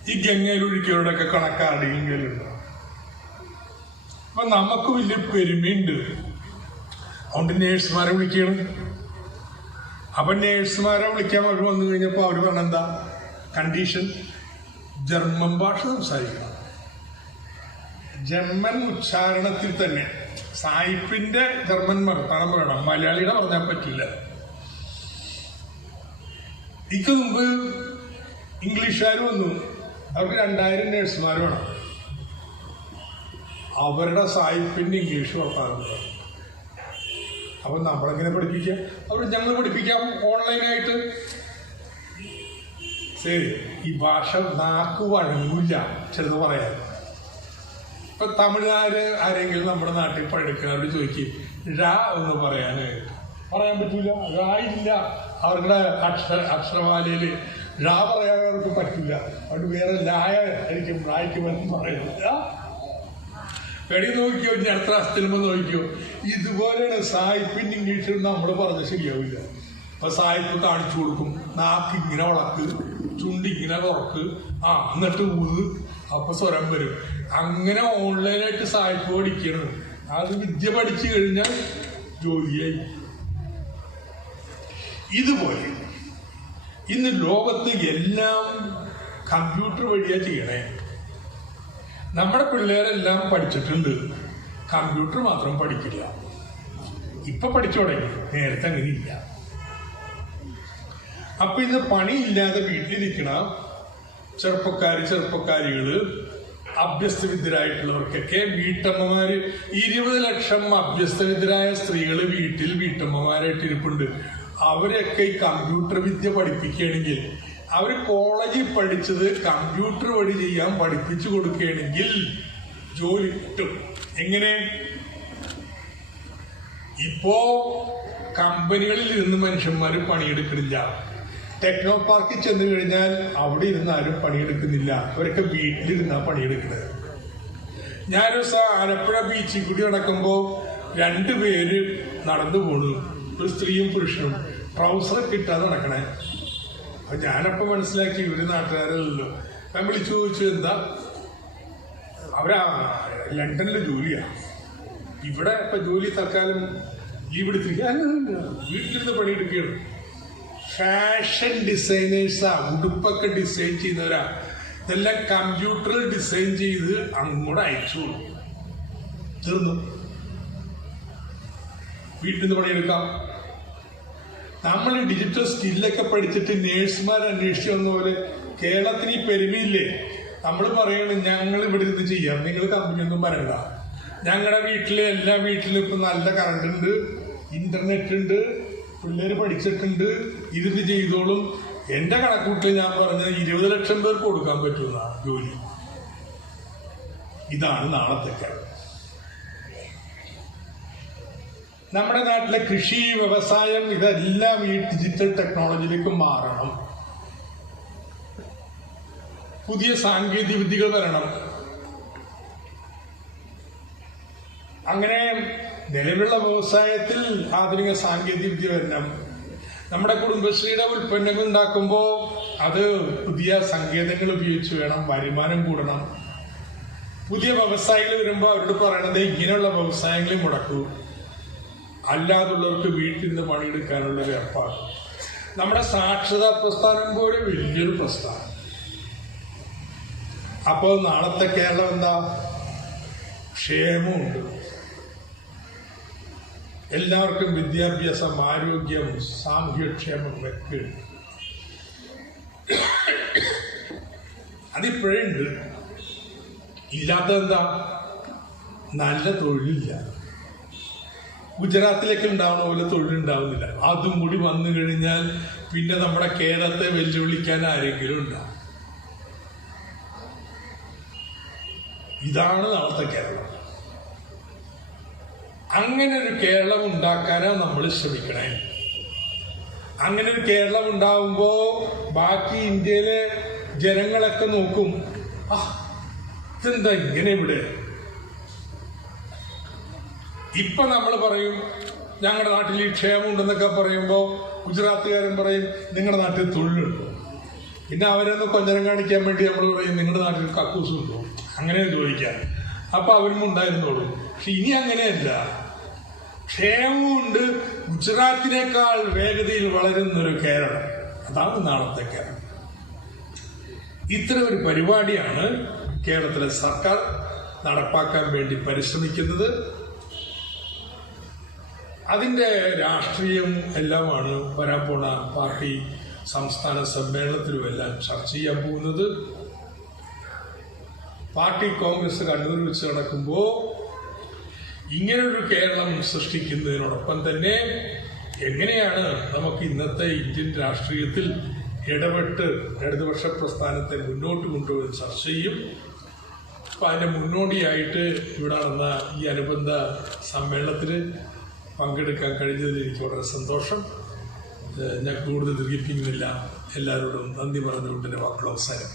ഈ ഗംഗയിലൊഴുക്കിയവരുടെ ഒക്കെ കണക്കാടിയുണ്ട്. അപ്പൊ നമുക്ക് വലിയ പെരുമയുണ്ട്. അതുകൊണ്ട് നേഴ്സുമാരെ വിളിക്കണം. അപ്പൊ നേഴ്സുമാരെ വിളിക്കാൻ അവർ വന്നു കഴിഞ്ഞപ്പോ അവര് പറഞ്ഞെന്താ കണ്ടീഷൻ? ജർമ്മൻ ഭാഷ സംസാരിക്കണം. ജർമ്മൻ ഉച്ചാരണത്തിൽ തന്നെ. സായിപ്പിന്റെ ജർമ്മൻ വർത്താനം പറയണം, മലയാളിയുടെ പറഞ്ഞാൽ പറ്റില്ല. ഇതിക്ക് മുമ്പ് ഇംഗ്ലീഷുകാർ വന്നു, അവർക്ക് 2000 നേഴ്സുമാർ വേണം. അവരുടെ സായിപ്പിന്റെ ഇംഗ്ലീഷ് വർത്താനം. അപ്പൊ നമ്മളെങ്ങനെ പഠിപ്പിക്കാം? അവർ ഞങ്ങൾ പഠിപ്പിക്കാം ഓൺലൈനായിട്ട്. ശരി, ഈ ഭാഷ നാക്ക് വഴങ്ങൂല ചിലത് പറയാൻ. ഇപ്പൊ തമിഴ്നാട് ആരെങ്കിലും നമ്മുടെ നാട്ടിൽ പഠിക്കുന്നവരോട് ചോദിക്കും ഴ എന്ന് പറയാൻ പറ്റൂല. ഴ ഇല്ല അവരുടെ അക്ഷരമാലയില്. ഴ പറയാൻ അവർക്ക് പറ്റില്ല. അതുകൊണ്ട് വേറെ ലായ ആയിരിക്കും റായിക്കുമെന്ന് പറയുന്നില്ല. വെടി നോക്കിയോ, ഇനി അടുത്ത അസ്ഥലമ നോക്കിയോ. ഇതുപോലെയാണ് സായിപ്പിന്റെ ഇംഗ്ലീഷിൽ നമ്മൾ പറഞ്ഞ ശരിയാവില്ല. അപ്പൊ സായിപ്പ് കാണിച്ചു കൊടുക്കും, നാക്ക് ഇങ്ങനെ വളക്ക്, ചുണ്ടിങ്ങനെ തുറക്ക്, എന്നിട്ട് ഊത്, അപ്പൊ സ്വരം വരും. അങ്ങനെ ഓൺലൈനായിട്ട് സായിപ്പ് പഠിക്കണം. അത് വിദ്യ പഠിച്ചു കഴിഞ്ഞാൽ ജോലിയായി. ഇതുപോലെ ഇന്ന് ലോകത്ത് എല്ലാം കമ്പ്യൂട്ടർ വഴിയാ ചെയ്യണേ. നമ്മുടെ പിള്ളേരെല്ലാം പഠിച്ചിട്ടുണ്ട്, കമ്പ്യൂട്ടർ മാത്രം പഠിക്കില്ല. ഇപ്പൊ പഠിച്ചു തുടങ്ങി, നേരത്തെ അങ്ങനെ ഇല്ല. അപ്പൊ ഇന്ന് പണിയില്ലാതെ വീട്ടിൽ നിൽക്കണ ചെറുപ്പക്കാരികള്, അഭ്യസ്തവിദ്യരായിട്ടുള്ളവർക്കൊക്കെ വീട്ടമ്മമാര്, 20 ലക്ഷം അഭ്യസ്തവിദ്യരായ സ്ത്രീകള് വീട്ടിൽ വീട്ടമ്മമാരായിട്ട് ഇരിപ്പുണ്ട്. അവരെയൊക്കെ ഈ കമ്പ്യൂട്ടർ വിദ്യ പഠിപ്പിക്കുകയാണെങ്കിൽ, അവർ കോളേജിൽ പഠിച്ചത് കമ്പ്യൂട്ടർ വഴി ചെയ്യാൻ പഠിപ്പിച്ചു കൊടുക്കുകയാണെങ്കിൽ ജോലി കിട്ടും. എങ്ങനെ? ഇപ്പോ കമ്പനികളിൽ ഇരുന്ന് മനുഷ്യന്മാർ പണിയെടുക്കണില്ല. ടെക്നോ പാർക്കിൽ ചെന്ന് കഴിഞ്ഞാൽ അവിടെ ഇരുന്ന് ആരും പണിയെടുക്കുന്നില്ല. അവരൊക്കെ വീട്ടിലിരുന്നാ പണിയെടുക്കുന്നത്. ഞാനൊരു ആലപ്പുഴ ബീച്ചിൽ കൂടി നടക്കുമ്പോ 2 പേര് നടന്നു പോണു, ഒരു സ്ത്രീയും പുരുഷനും, ട്രൗസറൊക്കെ ഇട്ടാ നടക്കണേ. അപ്പൊ ഞാനപ്പോ മനസ്സിലാക്കി ഇവര് നാട്ടുകാരല്ലോ. ഞാൻ വിളിച്ചു ചോദിച്ചു, എന്താ? അവരാ ലണ്ടനിലെ ജോലിയാ, ഇവിടെ ഇപ്പൊ ജോലി തൽക്കാലം ലീവ് എടുത്തിരിക്കുക, വീട്ടിലിരുന്ന് പണിയെടുക്കുകയാണ്. ഫാഷൻ ഡിസൈനേഴ്സാ, ഉടുപ്പൊക്കെ ഡിസൈൻ ചെയ്യുന്നവരാ. ഇതെല്ലാം കമ്പ്യൂട്ടറിൽ ഡിസൈൻ ചെയ്ത് അങ്ങോട്ട് അയച്ചു, തീർന്നു. വീട്ടിൽ നിന്ന് പണിയെടുക്കാം. നമ്മൾ ഡിജിറ്റൽ സ്കില്ലൊക്കെ പഠിച്ചിട്ട് നേഴ്സുമാർ അന്വേഷിച്ചു വന്ന പോലെ കേരളത്തിന് ഈ പെരുമയില്ലേ? നമ്മൾ പറയണം ഞങ്ങൾ ഇവിടെ ഇരുന്ന് ചെയ്യാം, നിങ്ങൾ കമ്പനിയൊന്നും വരണ്ട. ഞങ്ങളുടെ വീട്ടിലെ എല്ലാ വീട്ടിലും ഇപ്പൊ നല്ല കറണ്ട് ഉണ്ട്, ഇന്റർനെറ്റ് ഉണ്ട്, പിള്ളേര് പഠിച്ചിട്ടുണ്ട്, ഇരുന്ന് ചെയ്തോളും. എന്റെ കണക്കൂട്ടിൽ ഞാൻ പറഞ്ഞത് 20 ലക്ഷം പേർക്ക് കൊടുക്കാൻ പറ്റുന്ന ജോലി. ഇതാണ് നാളത്തെ കേരളം. നമ്മുടെ നാട്ടിലെ കൃഷി, വ്യവസായം, ഇതെല്ലാം ഈ ഡിജിറ്റൽ ടെക്നോളജിയിലേക്ക് മാറണം. പുതിയ സാങ്കേതിക വിദ്യകൾ വരണം. അങ്ങനെ നിലവിലുള്ള വ്യവസായത്തിൽ ആധുനിക സാങ്കേതിക വിദ്യ വരണം. നമ്മുടെ കുടുംബശ്രീയുടെ ഉൽപ്പന്നങ്ങൾ ഉണ്ടാക്കുമ്പോൾ അത് പുതിയ സങ്കേതങ്ങൾ ഉപയോഗിച്ച് വേണം, വരുമാനം കൂടണം. പുതിയ വ്യവസായികൾ വരുമ്പോൾ അവരോട് പറയണത് ഇങ്ങനെയുള്ള വ്യവസായങ്ങളെ മുടക്കൂ, അല്ലാതുള്ളവർക്ക് വീട്ടിൽ നിന്ന് പണിയെടുക്കാനുള്ള ഒരു ഏർപ്പാട്. നമ്മുടെ സാക്ഷരതാ പ്രസ്ഥാനം പോലെ വലിയൊരു പ്രസ്ഥാനം. അപ്പോൾ നാളത്തെ കേരളം എന്താ? ക്ഷേമമുണ്ട്. എല്ലാവർക്കും വിദ്യാഭ്യാസം, ആരോഗ്യം, സാമൂഹ്യക്ഷേമങ്ങളൊക്കെ ഉണ്ട്. അതിപ്പോഴേ ഉണ്ട്. ഇല്ലാത്തതെന്താ? നല്ല തൊഴിലില്ല. ഗുജറാത്തിലേക്ക് ഉണ്ടാവുന്ന പോലെ തൊഴിലുണ്ടാവുന്നില്ല. അതും കൂടി വന്നു കഴിഞ്ഞാൽ പിന്നെ നമ്മുടെ കേരളത്തെ വെല്ലുവിളിക്കാൻ ആരെങ്കിലും ഉണ്ടാവും. ഇതാണ് നാളത്തെ കേരളം. അങ്ങനെ ഒരു കേരളം ഉണ്ടാക്കാനാണ് നമ്മൾ ശ്രമിക്കണേ. അങ്ങനെ ഒരു കേരളം ഉണ്ടാവുമ്പോ ബാക്കി ഇന്ത്യയിലെ ജനങ്ങളൊക്കെ നോക്കും, ഇതെന്താ ഇങ്ങനെ ഇവിടെ. ഇപ്പൊ നമ്മൾ പറയും ഞങ്ങളുടെ നാട്ടിൽ ഈ ക്ഷേമം ഉണ്ടെന്നൊക്കെ പറയുമ്പോൾ ഗുജറാത്തുകാരൻ പറയും നിങ്ങളുടെ നാട്ടിൽ തൊഴിലുണ്ടോ? പിന്നെ അവരൊന്ന് കൊഞ്ഞരം കാണിക്കാൻ വേണ്ടി നമ്മൾ പറയും നിങ്ങളുടെ നാട്ടിൽ കക്കൂസും ഉണ്ടോ? അങ്ങനെ ചോദിക്കാൻ. അപ്പൊ അവരും ഉണ്ടായിരുന്നോളൂ. പക്ഷെ ഇനി അങ്ങനെയല്ല. ക്ഷേമമുണ്ട്. ഗുജറാത്തിനേക്കാൾ വേഗതയിൽ വളരുന്നൊരു കേരളം, അതാണ് നാളത്തെ കേരളം. ഇത്തരം ഒരു പരിപാടിയാണ് കേരളത്തിലെ സർക്കാർ നടപ്പാക്കാൻ വേണ്ടി പരിശ്രമിക്കുന്നത്. അതിന്റെ രാഷ്ട്രീയം എല്ലാമാണ് വരാൻ പോണ പാർട്ടി സംസ്ഥാന സമ്മേളനത്തിലുമെല്ലാം ചർച്ച ചെയ്യാൻ പോകുന്നത്. പാർട്ടി കോൺഗ്രസ് കണ്ണൂർ വെച്ച് നടക്കുമ്പോൾ ഇങ്ങനൊരു കേരളം സൃഷ്ടിക്കുന്നതിനോടൊപ്പം തന്നെ എങ്ങനെയാണ് നമുക്ക് ഇന്നത്തെ ഇന്ത്യൻ രാഷ്ട്രീയത്തിൽ ഇടപെട്ട് ഇടതുപക്ഷ പ്രസ്ഥാനത്തെ മുന്നോട്ട് കൊണ്ടുപോയി ചർച്ച ചെയ്യും. അപ്പം അതിൻ്റെ മുന്നോടിയായിട്ട് ഇവിടെ നടന്ന ഈ അനുബന്ധ സമ്മേളനത്തിൽ പങ്കെടുക്കാൻ കഴിഞ്ഞതിൽ എനിക്ക് വളരെ സന്തോഷം. ഞാൻ കൂടുതൽ ദീർഘിപ്പിക്കുന്നില്ല. എല്ലാവരോടും നന്ദി പറഞ്ഞുകൊണ്ട് എൻ്റെ വാക്കുകൾ അവസാനം.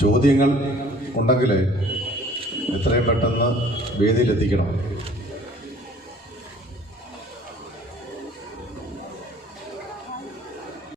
ചോദ്യങ്ങൾ ഉണ്ടെങ്കിൽ എത്രയും പെട്ടെന്ന് വേദിയിലെത്തിക്കണം.